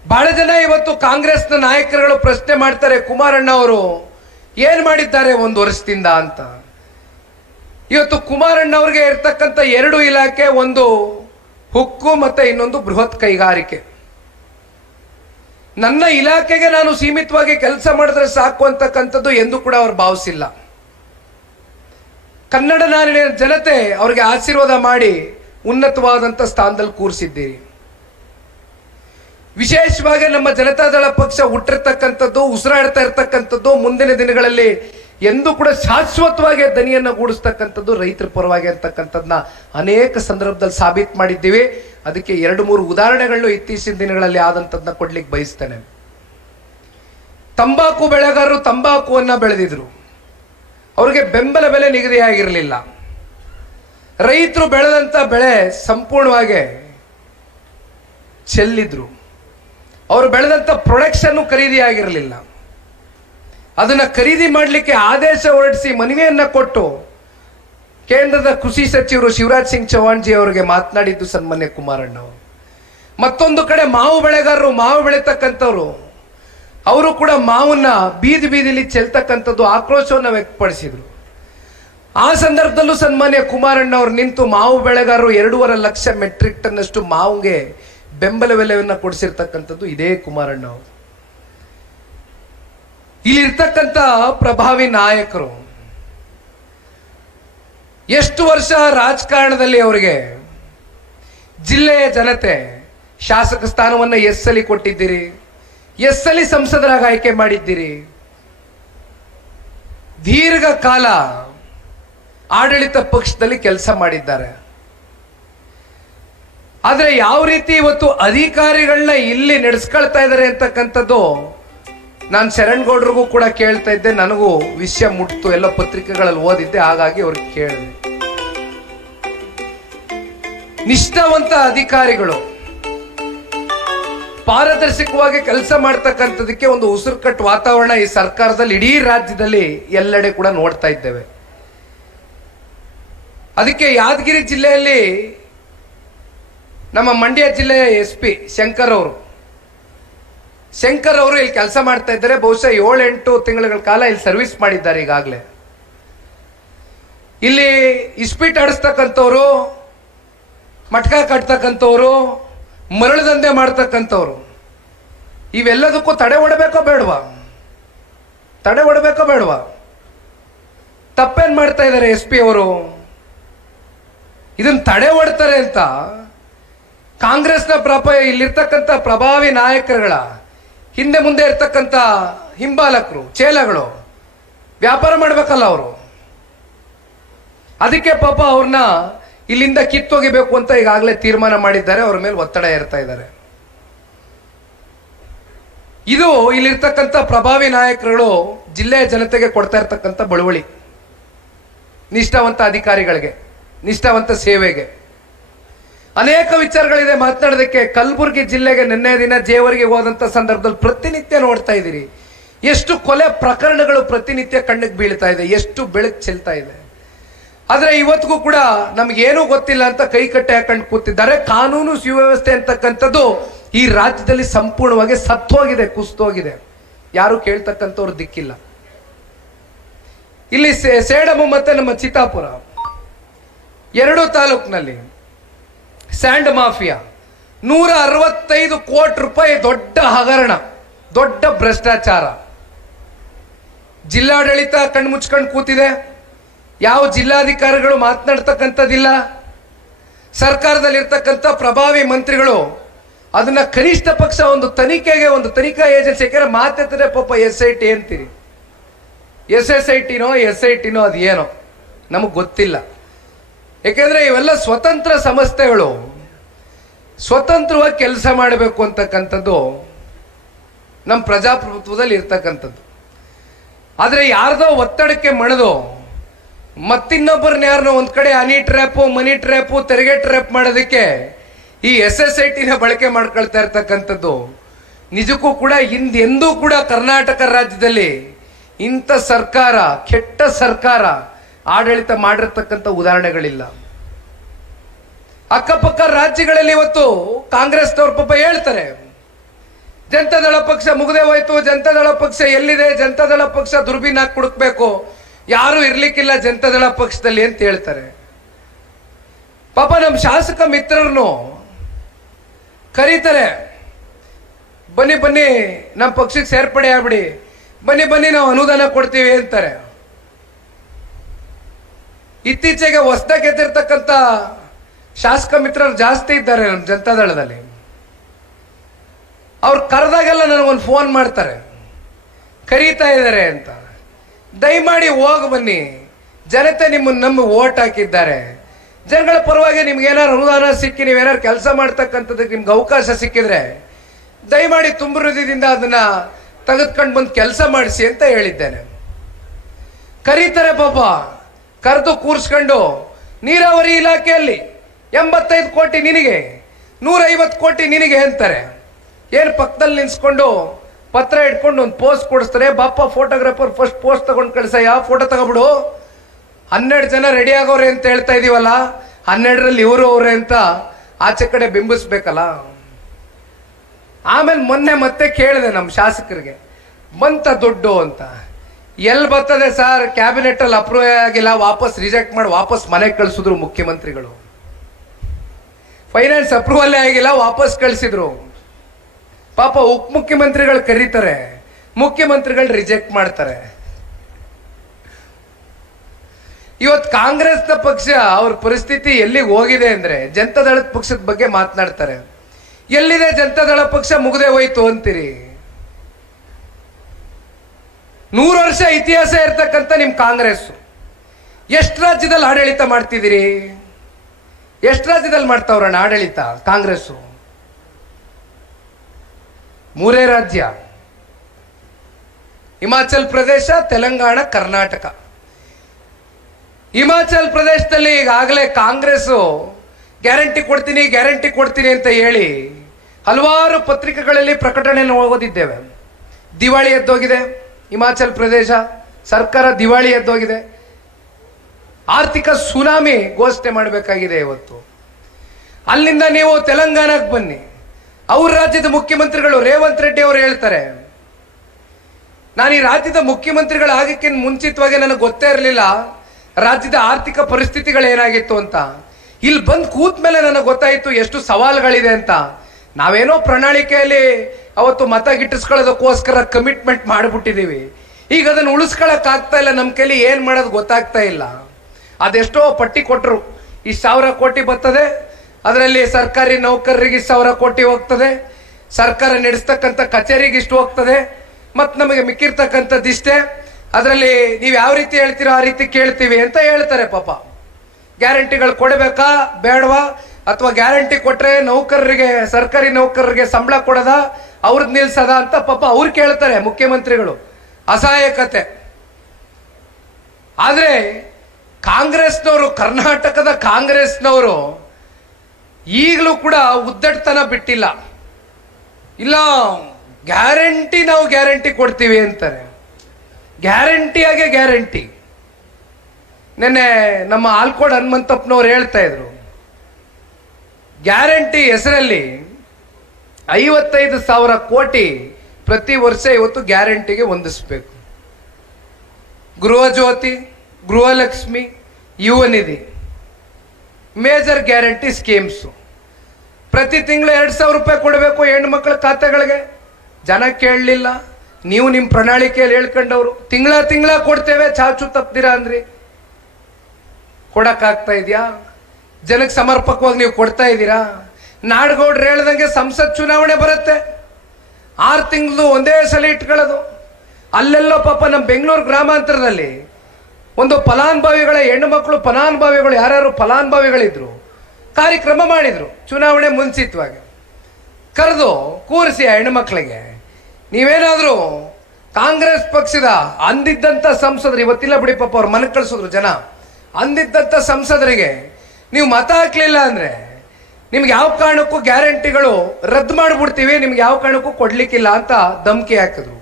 ಬಹಳ ಜನ ಇವತ್ತು ಕಾಂಗ್ರೆಸ್ನ ನಾಯಕರುಗಳು ಪ್ರಶ್ನೆ ಮಾಡ್ತಾರೆ, ಕುಮಾರಣ್ಣ ಅವರು ಏನ್ ಮಾಡಿದ್ದಾರೆ 1 ವರ್ಷದಿಂದ ಅಂತ. ಇವತ್ತು ಕುಮಾರಣ್ಣ ಅವ್ರಿಗೆ ಇರ್ತಕ್ಕಂಥ 2 ಇಲಾಖೆ, ಒಂದು ಹುಕ್ಕು ಮತ್ತೆ ಇನ್ನೊಂದು ಬೃಹತ್ ಕೈಗಾರಿಕೆ. ನನ್ನ ಇಲಾಖೆಗೆ ನಾನು ಸೀಮಿತವಾಗಿ ಕೆಲಸ ಮಾಡಿದ್ರೆ ಸಾಕು ಅಂತಕ್ಕಂಥದ್ದು ಎಂದು ಕೂಡ ಅವ್ರು ಭಾವಿಸಿಲ್ಲ. ಕನ್ನಡ ನಾಡಿನ ಜನತೆ ಅವ್ರಿಗೆ ಆಶೀರ್ವಾದ ಮಾಡಿ ಉನ್ನತವಾದಂಥ ಸ್ಥಾನದಲ್ಲಿ ಕೂರಿಸಿದ್ದೀರಿ. ವಿಶೇಷವಾಗಿ ನಮ್ಮ ಜನತಾದಳ ಪಕ್ಷ ಹುಟ್ಟಿರ್ತಕ್ಕಂಥದ್ದು, ಉಸಿರಾಡ್ತಾ ಇರ್ತಕ್ಕಂಥದ್ದು, ಮುಂದಿನ ದಿನಗಳಲ್ಲಿ ಎಂದೂ ಕೂಡ ಶಾಶ್ವತವಾಗಿ ದನಿಯನ್ನು ಗೂಡಿಸ್ತಕ್ಕಂಥದ್ದು ರೈತರ ಪರವಾಗಿ ಅಂತಕ್ಕಂಥದ್ದನ್ನ ಅನೇಕ ಸಂದರ್ಭದಲ್ಲಿ ಸಾಬೀತು ಮಾಡಿದ್ದೀವಿ. ಅದಕ್ಕೆ 2-3 ಉದಾಹರಣೆಗಳು ಇತ್ತೀಚಿನ ದಿನಗಳಲ್ಲಿ ಆದಂಥದ್ದನ್ನ ಕೊಡ್ಲಿಕ್ಕೆ ಬಯಸ್ತೇನೆ. ತಂಬಾಕು ಬೆಳೆಗಾರರು ತಂಬಾಕುವನ್ನ ಬೆಳೆದಿದ್ರು, ಅವ್ರಿಗೆ ಬೆಂಬಲ ಬೆಲೆ ನಿಗದಿ ಆಗಿರಲಿಲ್ಲ. ರೈತರು ಬೆಳೆದಂತ ಬೆಳೆ ಸಂಪೂರ್ಣವಾಗಿ ಚೆಲ್ಲಿದ್ರು, ಅವರು ಬೆಳೆದಂತ ಪ್ರೊಡಕ್ಷನ್ ಖರೀದಿ ಆಗಿರಲಿಲ್ಲ. ಅದನ್ನ ಖರೀದಿ ಮಾಡಲಿಕ್ಕೆ ಆದೇಶ ಹೊರಡಿಸಿ ಮನವಿಯನ್ನ ಕೊಟ್ಟು ಕೇಂದ್ರದ ಕೃಷಿ ಸಚಿವರು ಶಿವರಾಜ್ ಸಿಂಗ್ ಚೌಹಾಣ್ ಜಿ ಅವರಿಗೆ ಮಾತನಾಡಿದ್ದು ಸನ್ಮಾನ್ಯ ಕುಮಾರಣ್ಣ ಅವರು. ಮತ್ತೊಂದು ಕಡೆ ಮಾವು ಬೆಳೆಗಾರರು, ಮಾವು ಬೆಳೀತಕ್ಕಂಥವ್ರು, ಅವರು ಕೂಡ ಮಾವನ್ನ ಬೀದಿ ಬೀದಿಲಿ ಚೆಲ್ತಕ್ಕಂಥದ್ದು ಆಕ್ರೋಶವನ್ನು ವ್ಯಕ್ತಪಡಿಸಿದ್ರು. ಆ ಸಂದರ್ಭದಲ್ಲೂ ಸನ್ಮಾನ್ಯ ಕುಮಾರಣ್ಣ ಅವರು ನಿಂತು ಮಾವು ಬೆಳೆಗಾರರು 2.5 ಲಕ್ಷ ಮೆಟ್ರಿಕ್ ಟನ್ ಅಷ್ಟು ಮಾವಿಗೆ ಬೆಂಬಲ ಬೆಲೆಯನ್ನು ಕೊಡಿಸಿರ್ತಕ್ಕಂಥದ್ದು ಇದೇ ಕುಮಾರಣ್ಣ ಅವರು. ಇಲ್ಲಿರ್ತಕ್ಕಂಥ ಪ್ರಭಾವಿ ನಾಯಕರು ಎಷ್ಟು ವರ್ಷ ರಾಜಕಾರಣದಲ್ಲಿ ಅವರಿಗೆ ಜಿಲ್ಲೆಯ ಜನತೆ ಶಾಸಕ ಸ್ಥಾನವನ್ನು ಎಸ್ಸಲಿ ಕೊಟ್ಟಿದ್ದೀರಿ, ಎಸ್ಸಲಿ ಸಂಸದರಾಗಿ ಆಯ್ಕೆ ಮಾಡಿದ್ದೀರಿ, ದೀರ್ಘ ಕಾಲ ಆಡಳಿತ ಪಕ್ಷದಲ್ಲಿ ಕೆಲಸ ಮಾಡಿದ್ದಾರೆ. ಆದ್ರೆ ಯಾವ ರೀತಿ ಇವತ್ತು ಅಧಿಕಾರಿಗಳನ್ನ ಇಲ್ಲಿ ನಡೆಸ್ಕೊಳ್ತಾ ಇದ್ದಾರೆ ಅಂತಕ್ಕಂಥದ್ದು ನಾನು ಶರಣ್ಗೌಡ್ರಿಗೂ ಕೂಡ ಕೇಳ್ತಾ ಇದ್ದೆ, ನನಗೂ ವಿಷಯ ಮುಟ್ತು, ಎಲ್ಲ ಪತ್ರಿಕೆಗಳಲ್ಲಿ ಓದಿದ್ದೆ, ಹಾಗಾಗಿ ಅವ್ರಿಗೆ ಕೇಳಿದೆ. ನಿಷ್ಠಾವಂತ ಅಧಿಕಾರಿಗಳು ಪಾರದರ್ಶಕವಾಗಿ ಕೆಲಸ ಮಾಡ್ತಕ್ಕಂಥದಕ್ಕೆ ಒಂದು ಉಸಿರುಕಟ್ಟು ವಾತಾವರಣ ಈ ಸರ್ಕಾರದಲ್ಲಿ ಇಡೀ ರಾಜ್ಯದಲ್ಲಿ ಎಲ್ಲೆಡೆ ಕೂಡ ನೋಡ್ತಾ ಇದ್ದೇವೆ. ಅದಕ್ಕೆ ಯಾದಗಿರಿ ಜಿಲ್ಲೆಯಲ್ಲಿ ನಮ್ಮ ಮಂಡ್ಯ ಜಿಲ್ಲೆಯ SP ಶಂಕರ್ ಅವರು ಇಲ್ಲಿ ಕೆಲಸ ಮಾಡ್ತಾ ಇದ್ದಾರೆ. ಬಹುಶಃ 7-8 ತಿಂಗಳ ಕಾಲ ಇಲ್ಲಿ ಸರ್ವಿಸ್ ಮಾಡಿದ್ದಾರೆ ಈಗಾಗಲೇ. ಇಲ್ಲಿ ಇಸ್ಪೀಟ್ ಆಡಿಸ್ತಕ್ಕಂಥವ್ರು, ಮಟ್ಕ ಕಟ್ತಕ್ಕಂಥವ್ರು, ಮರಳು ದಂಧೆ ಮಾಡ್ತಕ್ಕಂಥವ್ರು, ಇವೆಲ್ಲದಕ್ಕೂ ತಡೆ ಹೊಡಬೇಕೋ ಬೇಡವಾ? ತಪ್ಪೇನ್ ಮಾಡ್ತಾ ಇದ್ದಾರೆ SP ಅವರು? ಇದನ್ನ ತಡೆ ಹೊಡ್ತಾರೆ ಅಂತ ಕಾಂಗ್ರೆಸ್ನ ಇಲ್ಲಿರ್ತಕ್ಕಂಥ ಪ್ರಭಾವಿ ನಾಯಕರುಗಳ ಹಿಂದೆ ಮುಂದೆ ಇರ್ತಕ್ಕಂಥ ಹಿಂಬಾಲಕರು, ಚೇಲಗಳು ವ್ಯಾಪಾರ ಮಾಡ್ಬೇಕಲ್ಲ ಅವರು. ಅದಕ್ಕೆ ಪಾಪ ಅವ್ರನ್ನ ಇಲ್ಲಿಂದ ಕಿತ್ತೊಗಿಬೇಕು ಅಂತ ಈಗಾಗಲೇ ತೀರ್ಮಾನ ಮಾಡಿದ್ದಾರೆ, ಅವ್ರ ಮೇಲೆ ಒತ್ತಡ ಇರ್ತಾ ಇದ್ದಾರೆ. ಇದು ಇಲ್ಲಿರ್ತಕ್ಕಂಥ ಪ್ರಭಾವಿ ನಾಯಕರುಗಳು ಜಿಲ್ಲೆಯ ಜನತೆಗೆ ಕೊಡ್ತಾ ಇರ್ತಕ್ಕಂಥ ಬಳುವಳಿ, ನಿಷ್ಠಾವಂತ ಅಧಿಕಾರಿಗಳಿಗೆ, ನಿಷ್ಠಾವಂತ ಸೇವೆಗೆ. ಅನೇಕ ವಿಚಾರಗಳಿದೆ ಮಾತನಾಡೋದಕ್ಕೆ. ಕಲಬುರಗಿ ಜಿಲ್ಲೆಗೆ ನಿನ್ನೆ ದಿನ ಜೇವರಿಗೆ ಹೋದಂತ ಸಂದರ್ಭದಲ್ಲಿ ಪ್ರತಿನಿತ್ಯ ನೋಡ್ತಾ ಇದ್ದೀರಿ ಎಷ್ಟು ಕೊಲೆ ಪ್ರಕರಣಗಳು ಪ್ರತಿನಿತ್ಯ ಕಣ್ಣಿಗೆ ಬೀಳ್ತಾ ಇದೆ, ಎಷ್ಟು ಬೆಳಕು ಚೆಲ್ತಾ ಇದೆ. ಆದ್ರೆ ಇವತ್ತಿಗೂ ಕೂಡ ನಮ್ಗೇನೂ ಗೊತ್ತಿಲ್ಲ ಅಂತ ಕೈ ಕಟ್ಟೆ ಹಾಕೊಂಡು ಕೂತಿದ್ದಾರೆ. ಕಾನೂನು ಸುವ್ಯವಸ್ಥೆ ಅಂತಕ್ಕಂಥದ್ದು ಈ ರಾಜ್ಯದಲ್ಲಿ ಸಂಪೂರ್ಣವಾಗಿ ಸತ್ತೋಗಿದೆ, ಕುಸ್ತೋಗಿದೆ. ಯಾರು ಕೇಳ್ತಕ್ಕಂಥವ್ರು ದಿಕ್ಕಿಲ್ಲ. ಇಲ್ಲಿ ಸೇಡಮು ಮತ್ತೆ ನಮ್ಮ ಚಿತ್ತಾಪುರ 2 ತಾಲೂಕಿನಲ್ಲಿ ಸ್ಯಾಂಡ್ ಮಾಫಿಯಾ 165 ಕೋಟಿ ರೂಪಾಯಿ ದೊಡ್ಡ ಹಗರಣ, ದೊಡ್ಡ ಭ್ರಷ್ಟಾಚಾರ. ಜಿಲ್ಲಾಡಳಿತ ಕಣ್ಣು ಮುಚ್ಕೊಂಡು ಕೂತಿದೆ, ಯಾವ ಜಿಲ್ಲಾಧಿಕಾರಿಗಳು ಮಾತನಾಡ್ತಕ್ಕಂಥದ್ದಿಲ್ಲ. ಸರ್ಕಾರದಲ್ಲಿರ್ತಕ್ಕಂಥ ಪ್ರಭಾವಿ ಮಂತ್ರಿಗಳು ಅದನ್ನ ಕನಿಷ್ಠ ಪಕ್ಷ ಒಂದು ತನಿಖೆಗೆ, ಒಂದು ತನಿಖಾ ಏಜೆನ್ಸಿ ಮಾತಾಡ್ತಾರೆ. ಪಾಪ SIT ಅಂತೀರಿ, SSITನೋ SITನೋ ಅದು ಏನೋ ನಮಗೆ ಗೊತ್ತಿಲ್ಲ. ಯಾಕೆಂದ್ರೆ ಇವೆಲ್ಲ ಸ್ವತಂತ್ರ ಸಂಸ್ಥೆಗಳು, ಸ್ವತಂತ್ರವಾಗಿ ಕೆಲಸ ಮಾಡಬೇಕು ಅಂತಕ್ಕಂಥದ್ದು ನಮ್ಮ ಪ್ರಜಾಪ್ರಭುತ್ವದಲ್ಲಿ ಇರ್ತಕ್ಕಂಥದ್ದು. ಆದರೆ ಯಾರ್ದೋ ಒತ್ತಡಕ್ಕೆ ಮಣಿದು ಮತ್ತಿನ್ನೊಬ್ಬರನ್ನ ಯಾರನ್ನೋ ಒಂದ್ ಕಡೆ ಹನಿ ಟ್ರ್ಯಾಪು, ಮನಿ ಟ್ರ್ಯಾಪು, ತೆರಿಗೆ ಟ್ರ್ಯಾಪ್ ಮಾಡೋದಕ್ಕೆ ಈ SSITನ ಬಳಕೆ ಮಾಡ್ಕೊಳ್ತಾ ಇರ್ತಕ್ಕಂಥದ್ದು ನಿಜಕ್ಕೂ ಕೂಡ ಎಂದೂ ಕೂಡ ಕರ್ನಾಟಕ ರಾಜ್ಯದಲ್ಲಿ ಇಂಥ ಸರ್ಕಾರ, ಕೆಟ್ಟ ಸರ್ಕಾರ ಆಡಳಿತ ಮಾಡಿರ್ತಕ್ಕಂಥ ಉದಾಹರಣೆಗಳಿಲ್ಲ. ಅಕ್ಕಪಕ್ಕ ರಾಜ್ಯಗಳಲ್ಲಿ ಇವತ್ತು ಕಾಂಗ್ರೆಸ್ನವ್ರ ಪಾಪ ಹೇಳ್ತಾರೆ, ಜನತಾದಳ ಪಕ್ಷ ಮುಗದೆ ಹೋಯ್ತು, ಜನತಾದಳ ಪಕ್ಷ ಎಲ್ಲಿದೆ, ಜನತಾದಳ ಪಕ್ಷ ದುರ್ಬೀನ್ ಹಾಕಿ ಹುಡುಕ್ಬೇಕು, ಯಾರು ಇರ್ಲಿಕ್ಕಿಲ್ಲ ಜನತಾದಳ ಪಕ್ಷದಲ್ಲಿ ಅಂತ ಹೇಳ್ತಾರೆ. ಪಾಪ ನಮ್ಮ ಶಾಸಕ ಮಿತ್ರರನ್ನು ಕರೀತಾರೆ, ಬನ್ನಿ ಬನ್ನಿ ನಮ್ಮ ಪಕ್ಷಕ್ಕೆ ಸೇರ್ಪಡೆ ಆಗ್ಬಿಡಿ, ಬನ್ನಿ ಬನ್ನಿ ನಾವು ಅನುದಾನ ಕೊಡ್ತೀವಿ ಅಂತಾರೆ. ಇತ್ತೀಚೆಗೆ ಹೊಸದಾಗಿ ಗೆದ್ದಿರ್ತಕ್ಕಂಥ ಶಾಸಕ ಮಿತ್ರರು ಜಾಸ್ತಿ ಇದ್ದಾರೆ ನಮ್ಮ ಜನತಾದಳದಲ್ಲಿ. ಅವ್ರು ಕರೆದಾಗೆಲ್ಲ ನನಗೊಂದು ಫೋನ್ ಮಾಡ್ತಾರೆ, ಕರೀತಾ ಇದ್ದಾರೆ ಅಂತ. ದಯಮಾಡಿ ಹೋಗಿ ಬನ್ನಿ. ಜನತೆ ನಮ್ಮ ಓಟ್ ಹಾಕಿದ್ದಾರೆ. ಜನಗಳ ಪರವಾಗಿ ನಿಮ್ಗೆ ಏನಾರು ಅನುದಾನ ಸಿಕ್ಕಿ ನೀವೇನಾರು ಕೆಲಸ ಮಾಡ್ತಕ್ಕಂಥದ್ದಕ್ಕೆ ನಿಮ್ಗೆ ಅವಕಾಶ ಸಿಕ್ಕಿದ್ರೆ ದಯಮಾಡಿ ತುಂಬ ಹೃದಯದಿಂದ ಅದನ್ನ ತೆಗೆದುಕೊಂಡು ಬಂದು ಕೆಲಸ ಮಾಡಿಸಿ ಅಂತ ಹೇಳಿದ್ದೇನೆ. ಕರೀತಾರೆ ಪಾಪ, ಕರೆದು ಕೂರಿಸ್ಕೊಂಡು ನೀರಾವರಿ ಇಲಾಖೆಯಲ್ಲಿ 85 ಕೋಟಿ ನಿನಗೆ, 150 ಕೋಟಿ ನಿನಗೆ ಅಂತಾರೆ. ಏನು ಪಕ್ಕದಲ್ಲಿ ನಿನ್ಸ್ಕೊಂಡು ಪತ್ರ ಇಟ್ಕೊಂಡು ಒಂದು ಪೋಸ್ಟ್ ಕೊಡಿಸ್ತಾರೆ. ಬಾಪ ಫೋಟೋಗ್ರಾಫರ್ ಫಸ್ಟ್ ಪೋಸ್ಟ್ ತಗೊಂಡು ಕಳಿಸ, ಯಾವ ಫೋಟೋ ತಗೊಬಿಡು. 12 ಜನ ರೆಡಿ ಆಗೋರೆ ಅಂತ ಹೇಳ್ತಾ ಇದೀವಲ್ಲ, 12ರಲ್ಲಿ ಇವರು ಅವ್ರೆ ಅಂತ ಆಚೆ ಕಡೆ ಬಿಂಬಿಸ್ಬೇಕಲ್ಲ. ಆಮೇಲೆ ಮೊನ್ನೆ ಮತ್ತೆ ಕೇಳಿದೆ ನಮ್ಮ ಶಾಸಕರಿಗೆ, ಬಂತ ದುಡ್ಡು ಅಂತ. ಎಲ್ಲಿ ಬರ್ತದೆ ಸರ್, ಕ್ಯಾಬಿನೆಟ್ ಅಲ್ಲಿ ಅಪ್ರೂವ್ ಆಗಿಲ್ಲ, ವಾಪಸ್ ರಿಜೆಕ್ಟ್ ಮಾಡಿ ವಾಪಸ್ ಮನೆಗೆ ಕಳಿಸಿದ್ರು ಮುಖ್ಯಮಂತ್ರಿಗಳು. ಫೈನಾನ್ಸ್ ಅಪ್ರೂವಲ್ಲೇ ಆಗಿಲ್ಲ, ವಾಪಸ್ ಕಳಿಸಿದ್ರು. ಪಾಪ ಉಪಮುಖ್ಯಮಂತ್ರಿಗಳು ಕರೀತಾರೆ, ಮುಖ್ಯಮಂತ್ರಿಗಳು ರಿಜೆಕ್ಟ್ ಮಾಡ್ತಾರೆ. ಇವತ್ತು ಕಾಂಗ್ರೆಸ್ನ ಪಕ್ಷ ಅವ್ರ ಪರಿಸ್ಥಿತಿ ಎಲ್ಲಿಗೆ ಹೋಗಿದೆ ಅಂದ್ರೆ, ಜನತಾದಳದ ಪಕ್ಷದ ಬಗ್ಗೆ ಮಾತನಾಡ್ತಾರೆ. ಎಲ್ಲಿದೆ ಜನತಾದಳ ಪಕ್ಷ, ಮುಗದೆ ಹೋಯ್ತು ಅಂತೀರಿ. 100 ವರ್ಷ ಇತಿಹಾಸ ಇರ್ತಕ್ಕಂಥ ನಿಮ್ ಕಾಂಗ್ರೆಸ್ ಎಷ್ಟು ರಾಜ್ಯದಲ್ಲಿ ಆಡಳಿತ ಮಾಡ್ತಿದ್ದೀರಿ? ಎಷ್ಟು ರಾಜ್ಯದಲ್ಲಿ ಮಾಡ್ತಾವ್ರಣ್ಣ ಆಡಳಿತ ಕಾಂಗ್ರೆಸ್? 3 ರಾಜ್ಯ, ಹಿಮಾಚಲ್ ಪ್ರದೇಶ, ತೆಲಂಗಾಣ, ಕರ್ನಾಟಕ. ಹಿಮಾಚಲ್ ಪ್ರದೇಶದಲ್ಲಿ ಈಗಾಗಲೇ ಕಾಂಗ್ರೆಸ್ ಗ್ಯಾರಂಟಿ ಕೊಡ್ತೀನಿ ಅಂತ ಹೇಳಿ ಹಲವಾರು ಪತ್ರಿಕೆಗಳಲ್ಲಿ ಪ್ರಕಟಣೆಯನ್ನು ಓದಿದ್ದೇವೆ. ದಿವಾಳಿ ಎದ್ದೋಗಿದೆ ಹಿಮಾಚಲ್ ಪ್ರದೇಶ ಸರ್ಕಾರ, ದಿವಾಳಿ ಎದ್ದೋಗಿದೆ. ಆರ್ಥಿಕ ಸುನಾಮಿ ಘೋಷಣೆ ಮಾಡಬೇಕಾಗಿದೆ ಇವತ್ತು. ಅಲ್ಲಿಂದ ನೀವು ತೆಲಂಗಾಣಕ್ಕೆ ಬನ್ನಿ, ಅವ್ರ ರಾಜ್ಯದ ಮುಖ್ಯಮಂತ್ರಿಗಳು ರೇವಂತ್ ರೆಡ್ಡಿ ಅವರು ಹೇಳ್ತಾರೆ, ನಾನು ಈ ರಾಜ್ಯದ ಮುಖ್ಯಮಂತ್ರಿಗಳಾಗಕ್ಕಿಂತ ಮುಂಚಿತವಾಗಿ ನನಗೆ ಗೊತ್ತೇ ಇರಲಿಲ್ಲ ರಾಜ್ಯದ ಆರ್ಥಿಕ ಪರಿಸ್ಥಿತಿಗಳು ಏನಾಗಿತ್ತು ಅಂತ. ಇಲ್ಲಿ ಬಂದು ಕೂತ ಮೇಲೆ ನನಗೆ ಗೊತ್ತಾಯಿತು ಎಷ್ಟು ಸವಾಲುಗಳಿದೆ ಅಂತ. ನಾವೇನೋ ಪ್ರಣಾಳಿಕೆಯಲ್ಲಿ ಅವತ್ತು ಮತ ಗಿಟ್ಟಿಸ್ಕೊಳ್ಳೋದಕ್ಕೋಸ್ಕರ ಕಮಿಟ್ಮೆಂಟ್ ಮಾಡಿಬಿಟ್ಟಿದ್ದೀವಿ. ಈಗ ಅದನ್ನು ಉಳಿಸ್ಕೊಳಕ್ ಆಗ್ತಾ ಇಲ್ಲ, ನಮ್ಮ ಕೈಲಿ ಏನು ಮಾಡೋದು ಗೊತ್ತಾಗ್ತಾ ಇಲ್ಲ. ಅದೆಷ್ಟೋ ಪಟ್ಟಿ ಕೊಟ್ಟರು, 1000 ಕೋಟಿ ಬರ್ತದೆ, ಅದರಲ್ಲಿ ಸರ್ಕಾರಿ ನೌಕರರಿಗೆ 1000 ಕೋಟಿ ಹೋಗ್ತದೆ, ಸರ್ಕಾರ ನಡೆಸ್ತಕ್ಕಂಥ ಕಚೇರಿಗೆ ಇಷ್ಟು ಹೋಗ್ತದೆ, ಮತ್ತು ನಮಗೆ ಮಿಕ್ಕಿರ್ತಕ್ಕಂಥದ್ದಿಷ್ಟೇ, ಅದರಲ್ಲಿ ನೀವು ಯಾವ ರೀತಿ ಹೇಳ್ತೀರೋ ಆ ರೀತಿ ಕೇಳ್ತೀವಿ ಅಂತ ಹೇಳ್ತಾರೆ. ಪಾಪ ಗ್ಯಾರಂಟಿಗಳು ಕೊಡಬೇಕಾ ಬೇಡವಾ, ಅಥವಾ ಗ್ಯಾರಂಟಿ ಕೊಟ್ರೆ ನೌಕರರಿಗೆ, ಸರ್ಕಾರಿ ನೌಕರರಿಗೆ ಸಂಬಳ ಕೊಡದ, ಅವ್ರದ್ದು ನಿಲ್ಸದ ಅಂತ ಪಾಪ ಅವ್ರು ಕೇಳ್ತಾರೆ ಮುಖ್ಯಮಂತ್ರಿಗಳು. ಅಸಹಾಯಕತೆ. ಆದ್ರೆ ಕಾಂಗ್ರೆಸ್ನವರು, ಕರ್ನಾಟಕದ ಕಾಂಗ್ರೆಸ್ನವರು ಈಗಲೂ ಕೂಡ ಉದ್ದಟತನ ಬಿಟ್ಟಿಲ್ಲ. ಇಲ್ಲ, ನಾವು ಗ್ಯಾರಂಟಿ ಕೊಡ್ತೀವಿ ಅಂತಾರೆ. ಗ್ಯಾರಂಟಿಯಾಗೆ ಗ್ಯಾರಂಟಿ. ನೆನ್ನೆ ನಮ್ಮ ಆಲ್ಕೋಡ್ ಹನುಮಂತಪ್ಪನವ್ರು ಹೇಳ್ತಾ ಇದ್ರು, ಗ್ಯಾರಂಟಿ ಹೆಸರಲ್ಲಿ 55,000 ಕೋಟಿ ಪ್ರತಿ ವರ್ಷ ಇವತ್ತು ಗ್ಯಾರಂಟಿಗೆ ಹೊಂದಿಸ್ಬೇಕು. ಗೃಹಜ್ಯೋತಿ, ಗೃಹಲಕ್ಷ್ಮಿ, ಯುವ ನಿಧಿ, ಮೇಜರ್ ಗ್ಯಾರಂಟಿ ಸ್ಕೀಮ್ಸು. ಪ್ರತಿ ತಿಂಗಳು 2,000 ರೂಪಾಯಿ ಕೊಡಬೇಕು ಹೆಣ್ಣು ಮಕ್ಕಳ ಖಾತೆಗಳಿಗೆ. ಜನ ಕೇಳಲಿಲ್ಲ, ನೀವು ನಿಮ್ಮ ಪ್ರಣಾಳಿಕೆಯಲ್ಲಿ ಹೇಳ್ಕೊಂಡವ್ರು ತಿಂಗಳ ಕೊಡ್ತೇವೆ, ಚಾಚು ತಪ್ತೀರಾ ಅಂದ್ರಿ. ಕೊಡಕ್ಕಾಗ್ತಾ ಇದೆಯಾ? ಜನಕ್ಕೆ ಸಮರ್ಪಕವಾಗಿ ನೀವು ಕೊಡ್ತಾ ಇದ್ದೀರಾ? ನಾಡಗೌಡ್ರು ಹೇಳ್ದಂಗೆ ಸಂಸತ್ ಚುನಾವಣೆ ಬರುತ್ತೆ, 6 ತಿಂಗಳು ಒಂದೇ ಸಲ ಇಟ್ಕೊಳ್ಳೋದು. ಅಲ್ಲೆಲ್ಲೋ ಪಾಪ ನಮ್ಮ ಬೆಂಗಳೂರು ಗ್ರಾಮಾಂತರದಲ್ಲಿ ಒಂದು ಫಲಾನುಭವಿಗಳ ಹೆಣ್ಣು ಮಕ್ಕಳು, ಫಲಾನುಭವಿಗಳು ಯಾರ್ಯಾರು ಫಲಾನುಭವಿಗಳಿದ್ರು, ಕಾರ್ಯಕ್ರಮ ಮಾಡಿದ್ರು ಚುನಾವಣೆ ಮುಂಚಿತವಾಗಿ. ಕರೆದು ಕೂರಿಸಿ ಆ ಹೆಣ್ಣು ಮಕ್ಕಳಿಗೆ, ನೀವೇನಾದರೂ ಕಾಂಗ್ರೆಸ್ ಪಕ್ಷದ ಅಂದಿದ್ದಂಥ ಸಂಸದರು, ಇವತ್ತಿಲ್ಲ ಬಿಡಿ ಪಾಪ ಅವ್ರು ಮನೆಗೆ ಕಳಿಸಿದ್ರು ಜನ, ಅಂದಿದ್ದಂಥ ಸಂಸದರಿಗೆ ನೀವು ಮತ ಹಾಕ್ಲಿಲ್ಲ ಅಂದ್ರೆ ನಿಮ್ಗೆ ಯಾವ ಕಾರಣಕ್ಕೂ ಗ್ಯಾರಂಟಿಗಳು ರದ್ದು ಮಾಡಿಬಿಡ್ತೀವಿ, ನಿಮ್ಗೆ ಯಾವ ಕಾರಣಕ್ಕೂ ಕೊಡ್ಲಿಕ್ಕಿಲ್ಲ ಅಂತ ಧಮಕಿ ಹಾಕಿದ್ರು.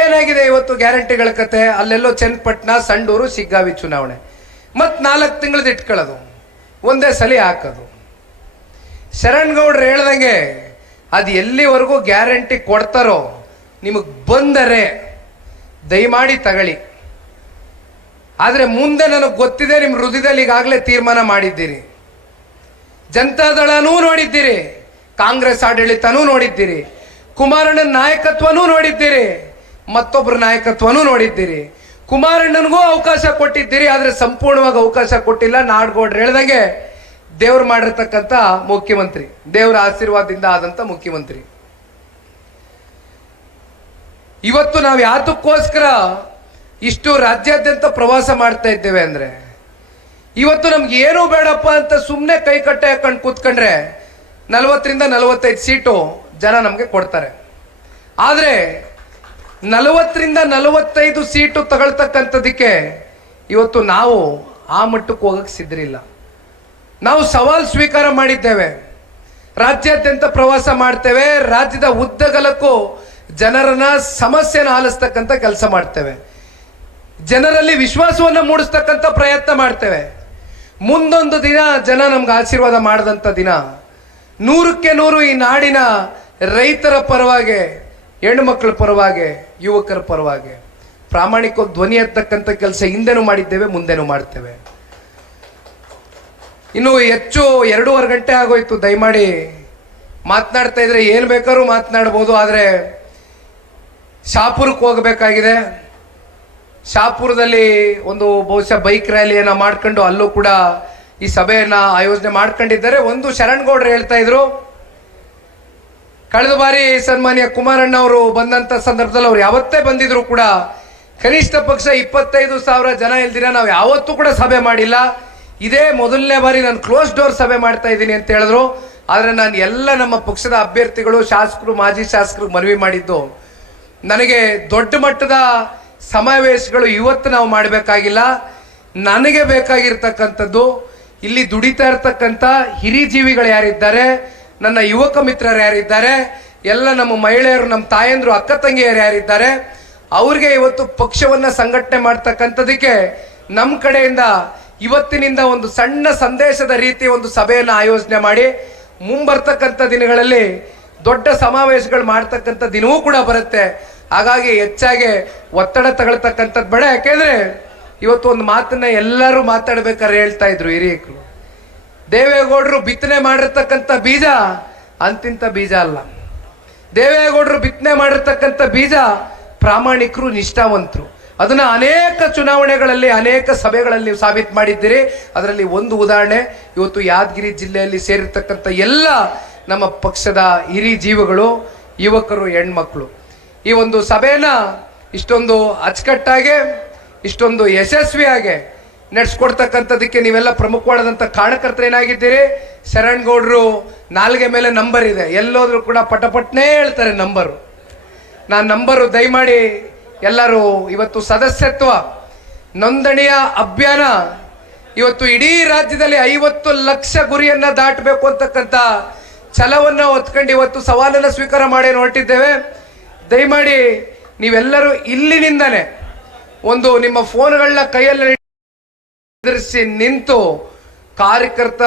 ಏನಾಗಿದೆ ಇವತ್ತು ಗ್ಯಾರಂಟಿಗಳ ಕತೆ? ಅಲ್ಲೆಲ್ಲೋ ಚನ್ನಪಟ್ಟಣ, ಸಂಡೂರು, ಶಿಗ್ಗಾವಿ ಚುನಾವಣೆ, ಮತ್ತು 4 ತಿಂಗಳದ್ದು ಇಟ್ಕೊಳ್ಳೋದು, ಒಂದೇ ಸಲ ಹಾಕೋದು. ಶರಣ್ಗೌಡ್ರು ಹೇಳ್ದಂಗೆ ಅದು ಎಲ್ಲಿವರೆಗೂ ಗ್ಯಾರಂಟಿ ಕೊಡ್ತಾರೋ ನಿಮಗೆ ಬಂದರೆ ದಯಮಾಡಿ ತಗೊಳ್ಳಿ. ಆದರೆ ಮುಂದೆ ನನಗೆ ಗೊತ್ತಿದೆ, ನಿಮ್ಮ ಹೃದಯದಲ್ಲಿ ಈಗಾಗಲೇ ತೀರ್ಮಾನ ಮಾಡಿದ್ದೀರಿ. ಜನತಾದಳನೂ ನೋಡಿದ್ದೀರಿ, ಕಾಂಗ್ರೆಸ್ ಆಡಳಿತನೂ ನೋಡಿದ್ದೀರಿ, ಕುಮಾರಣ್ಣನ ನಾಯಕತ್ವನೂ ನೋಡಿದ್ದೀರಿ, ಮತ್ತೊಬ್ಬರ ನಾಯಕತ್ವನೂ ನೋಡಿದ್ದೀರಿ. ಕುಮಾರಣ್ಣನಿಗೂ ಅವಕಾಶ ಕೊಟ್ಟಿದ್ದೀರಿ, ಆದರೆ ಸಂಪೂರ್ಣವಾಗಿ ಅವಕಾಶ ಕೊಟ್ಟಿಲ್ಲ. ನಾಡಗೌಡ್ರು ಹೇಳ್ದಂಗೆ ದೇವ್ರು ಮಾಡಿರ್ತಕ್ಕಂಥ ಮುಖ್ಯಮಂತ್ರಿ, ದೇವರ ಆಶೀರ್ವಾದದಿಂದ ಆದಂಥ ಮುಖ್ಯಮಂತ್ರಿ. ಇವತ್ತು ನಾವು ಯಾತಕ್ಕೋಸ್ಕರ ಇಷ್ಟು ರಾಜ್ಯಾದ್ಯಂತ ಪ್ರವಾಸ ಮಾಡ್ತಾ ಇದ್ದೇವೆ ಅಂದ್ರೆ, ಇವತ್ತು ನಮ್ಗೆ ಏನೂ ಬೇಡಪ್ಪ ಅಂತ ಸುಮ್ಮನೆ ಕೈ ಕಟ್ಟೆ ಹಾಕೊಂಡು ಕೂತ್ಕೊಂಡ್ರೆ 40ರಿಂದ 45 ಸೀಟು ಜನ ನಮಗೆ ಕೊಡ್ತಾರೆ. ಆದರೆ 40ರಿಂದ 45 ಸೀಟು ತಗೊಳ್ತಕ್ಕಂಥದಕ್ಕೆ ಇವತ್ತು ನಾವು ಆ ಮಟ್ಟಕ್ಕೆ ಹೋಗಕ್ಕೆ ಸಿದ್ಧರಿಲ್ಲ. ನಾವು ಸವಾಲ್ ಸ್ವೀಕಾರ ಮಾಡಿದ್ದೇವೆ. ರಾಜ್ಯಾದ್ಯಂತ ಪ್ರವಾಸ ಮಾಡ್ತೇವೆ. ರಾಜ್ಯದ ಉದ್ದಗಲಕ್ಕೂ ಜನರನ್ನ ಸಮಸ್ಯೆನ ಆಲಿಸ್ತಕ್ಕಂಥ ಕೆಲಸ ಮಾಡ್ತೇವೆ. ಜನರಲ್ಲಿ ವಿಶ್ವಾಸವನ್ನು ಮೂಡಿಸ್ತಕ್ಕಂಥ ಪ್ರಯತ್ನ ಮಾಡ್ತೇವೆ. ಮುಂದೊಂದು ದಿನ ಜನ ನಮ್ಗೆ ಆಶೀರ್ವಾದ ಮಾಡಿದಂಥ ದಿನ 100ಕ್ಕೆ 100 ಈ ನಾಡಿನ ರೈತರ ಪರವಾಗಿ, ಹೆಣ್ಣುಮಕ್ಕಳ ಪರವಾಗಿ, ಯುವಕರ ಪರವಾಗಿ ಪ್ರಾಮಾಣಿಕ ಧ್ವನಿ ಎತ್ತಕ್ಕಂಥ ಕೆಲಸ ಹಿಂದೆನೂ ಮಾಡಿದ್ದೇವೆ, ಮುಂದೆನೂ ಮಾಡ್ತೇವೆ. ಇನ್ನು ಹೆಚ್ಚು 2.5 ಗಂಟೆ ಆಗೋಯ್ತು. ದಯಮಾಡಿ ಮಾತನಾಡ್ತಾ ಇದ್ರೆ ಏನು ಬೇಕಾದ್ರೂ ಮಾತನಾಡ್ಬೋದು. ಆದರೆ ಶಾಪುರಕ್ಕೆ ಹೋಗಬೇಕಾಗಿದೆ. ಶಾಪುರದಲ್ಲಿ ಒಂದು ಬಹುಶಃ ಬೈಕ್ ರ್ಯಾಲಿಯನ್ನು ಮಾಡ್ಕೊಂಡು ಅಲ್ಲೂ ಕೂಡ ಈ ಸಭೆಯನ್ನ ಆಯೋಜನೆ ಮಾಡ್ಕೊಂಡಿದ್ದಾರೆ. ಒಂದು ಶರಣಗೌಡರು ಹೇಳ್ತಾ ಇದ್ರು, ಕಳೆದ ಬಾರಿ ಸನ್ಮಾನ್ಯ ಕುಮಾರಣ್ಣ ಅವರು ಬಂದಂತ ಸಂದರ್ಭದಲ್ಲಿ ಅವ್ರು ಯಾವತ್ತೇ ಬಂದಿದ್ರು ಕೂಡ ಕನಿಷ್ಠ ಪಕ್ಷ 25,000 ಜನ ಇಲ್ದಿರ ನಾವು ಯಾವತ್ತೂ ಕೂಡ ಸಭೆ ಮಾಡಿಲ್ಲ. ಇದೇ ಮೊದಲನೇ ಬಾರಿ ನಾನು ಕ್ಲೋಸ್ ಡೋರ್ ಸಭೆ ಮಾಡ್ತಾ ಇದ್ದೀನಿ ಅಂತ ಹೇಳಿದ್ರು. ಆದರೆ ನಾನು ಎಲ್ಲ ನಮ್ಮ ಪಕ್ಷದ ಅಭ್ಯರ್ಥಿಗಳು, ಶಾಸಕರು, ಮಾಜಿ ಶಾಸಕರು ಮನವಿ ಮಾಡಿದ್ದು, ನನಗೆ ದೊಡ್ಡ ಮಟ್ಟದ ಸಮಾವೇಶಗಳು ಇವತ್ತು ನಾವು ಮಾಡಬೇಕಾಗಿಲ್ಲ. ನನಗೆ ಬೇಕಾಗಿರ್ತಕ್ಕಂಥದ್ದು ಇಲ್ಲಿ ದುಡಿತಾ ಇರ್ತಕ್ಕಂಥ ಹಿರಿಜೀವಿಗಳು ಯಾರಿದ್ದಾರೆ, ನನ್ನ ಯುವಕ ಮಿತ್ರರು ಯಾರಿದ್ದಾರೆ, ಎಲ್ಲ ನಮ್ಮ ಮಹಿಳೆಯರು, ನಮ್ಮ ತಾಯಂದ್ರು, ಅಕ್ಕ ತಂಗಿಯರು ಯಾರಿದ್ದಾರೆ, ಅವ್ರಿಗೆ ಇವತ್ತು ಪಕ್ಷವನ್ನ ಸಂಘಟನೆ ಮಾಡ್ತಕ್ಕಂಥದಕ್ಕೆ ನಮ್ಮ ಕಡೆಯಿಂದ ಇವತ್ತಿನಿಂದ ಒಂದು ಸಣ್ಣ ಸಂದೇಶದ ರೀತಿ ಒಂದು ಸಭೆಯನ್ನು ಆಯೋಜನೆ ಮಾಡಿ ಮುಂಬರ್ತಕ್ಕಂಥ ದಿನಗಳಲ್ಲಿ ದೊಡ್ಡ ಸಮಾವೇಶಗಳು ಮಾಡ್ತಕ್ಕಂಥ ದಿನವೂ ಕೂಡ ಬರುತ್ತೆ. ಹಾಗಾಗಿ ಹೆಚ್ಚಾಗಿ ಒತ್ತಡ ತಗೊಳ್ತಕ್ಕಂಥದ್ದು ಬೇಡ. ಯಾಕೆಂದ್ರೆ ಇವತ್ತು ಒಂದು ಮಾತನ್ನ ಎಲ್ಲರೂ ಮಾತಾಡ್ಬೇಕಾದ್ರೆ ಹೇಳ್ತಾ ಇದ್ರು ಹಿರಿಯರು, ದೇವೇಗೌಡರು ಬಿತ್ತನೆ ಮಾಡಿರ್ತಕ್ಕಂಥ ಬೀಜ ಅಂತಿಂತ ಬೀಜ ಅಲ್ಲ. ದೇವೇಗೌಡರು ಬಿತ್ತನೆ ಮಾಡಿರ್ತಕ್ಕಂಥ ಬೀಜ ಪ್ರಾಮಾಣಿಕರು, ನಿಷ್ಠಾವಂತರು. ಅದನ್ನ ಅನೇಕ ಚುನಾವಣೆಗಳಲ್ಲಿ, ಅನೇಕ ಸಭೆಗಳಲ್ಲಿ ಸಾಬೀತು ಮಾಡಿದ್ದೀರಿ. ಅದರಲ್ಲಿ ಒಂದು ಉದಾಹರಣೆ ಇವತ್ತು ಯಾದಗಿರಿ ಜಿಲ್ಲೆಯಲ್ಲಿ ಸೇರಿರ್ತಕ್ಕಂಥ ಎಲ್ಲ ನಮ್ಮ ಪಕ್ಷದ ಹಿರಿ ಜೀವಗಳು, ಯುವಕರು, ಹೆಣ್ಮಕ್ಳು ಈ ಒಂದು ಸಭೆನ ಇಷ್ಟೊಂದು ಅಚ್ಚುಕಟ್ಟಾಗಿ, ಇಷ್ಟೊಂದು ಯಶಸ್ವಿಯಾಗಿ ನಡೆಸ್ಕೊಡ್ತಕ್ಕಂಥದಕ್ಕೆ ನೀವೆಲ್ಲ ಪ್ರಮುಖವಾದಂಥ ಕಾರಣಕರ್ತರೇನಾಗಿದ್ದೀರಿ. ಶರಣಗೌಡರು ನಾಲ್ಗೆ ಮೇಲೆ ನಂಬರ್ ಇದೆ, ಎಲ್ಲೋದ್ರೂ ಕೂಡ ಪಟಪಟ್ನೇ ಹೇಳ್ತಾರೆ ನಂಬರು. ನಾನು ನಂಬರು ದಯಮಾಡಿ ಎಲ್ಲರೂ ಇವತ್ತು ಸದಸ್ಯತ್ವ ನೋಂದಣಿಯ ಅಭಿಯಾನ ಇವತ್ತು ಇಡೀ ರಾಜ್ಯದಲ್ಲಿ 50 ಲಕ್ಷ ಗುರಿಯನ್ನ ದಾಟಬೇಕು ಅಂತಕ್ಕಂಥ ಛಲವನ್ನ ಹೊತ್ಕೊಂಡು ಇವತ್ತು ಸವಾಲನ್ನ ಸ್ವೀಕಾರ ಮಾಡಿ ಹೊರಟಿದ್ದೇವೆ. ದಯಮಾಡಿ ನೀವೆಲ್ಲರೂ ಇಲ್ಲಿನಿಂದನೇ ಒಂದು ನಿಮ್ಮ ಫೋನ್ಗಳನ್ನ ಕೈಯಲ್ಲಿ ಎದುರಿಸಿ ನಿಂತು ಕಾರ್ಯಕರ್ತ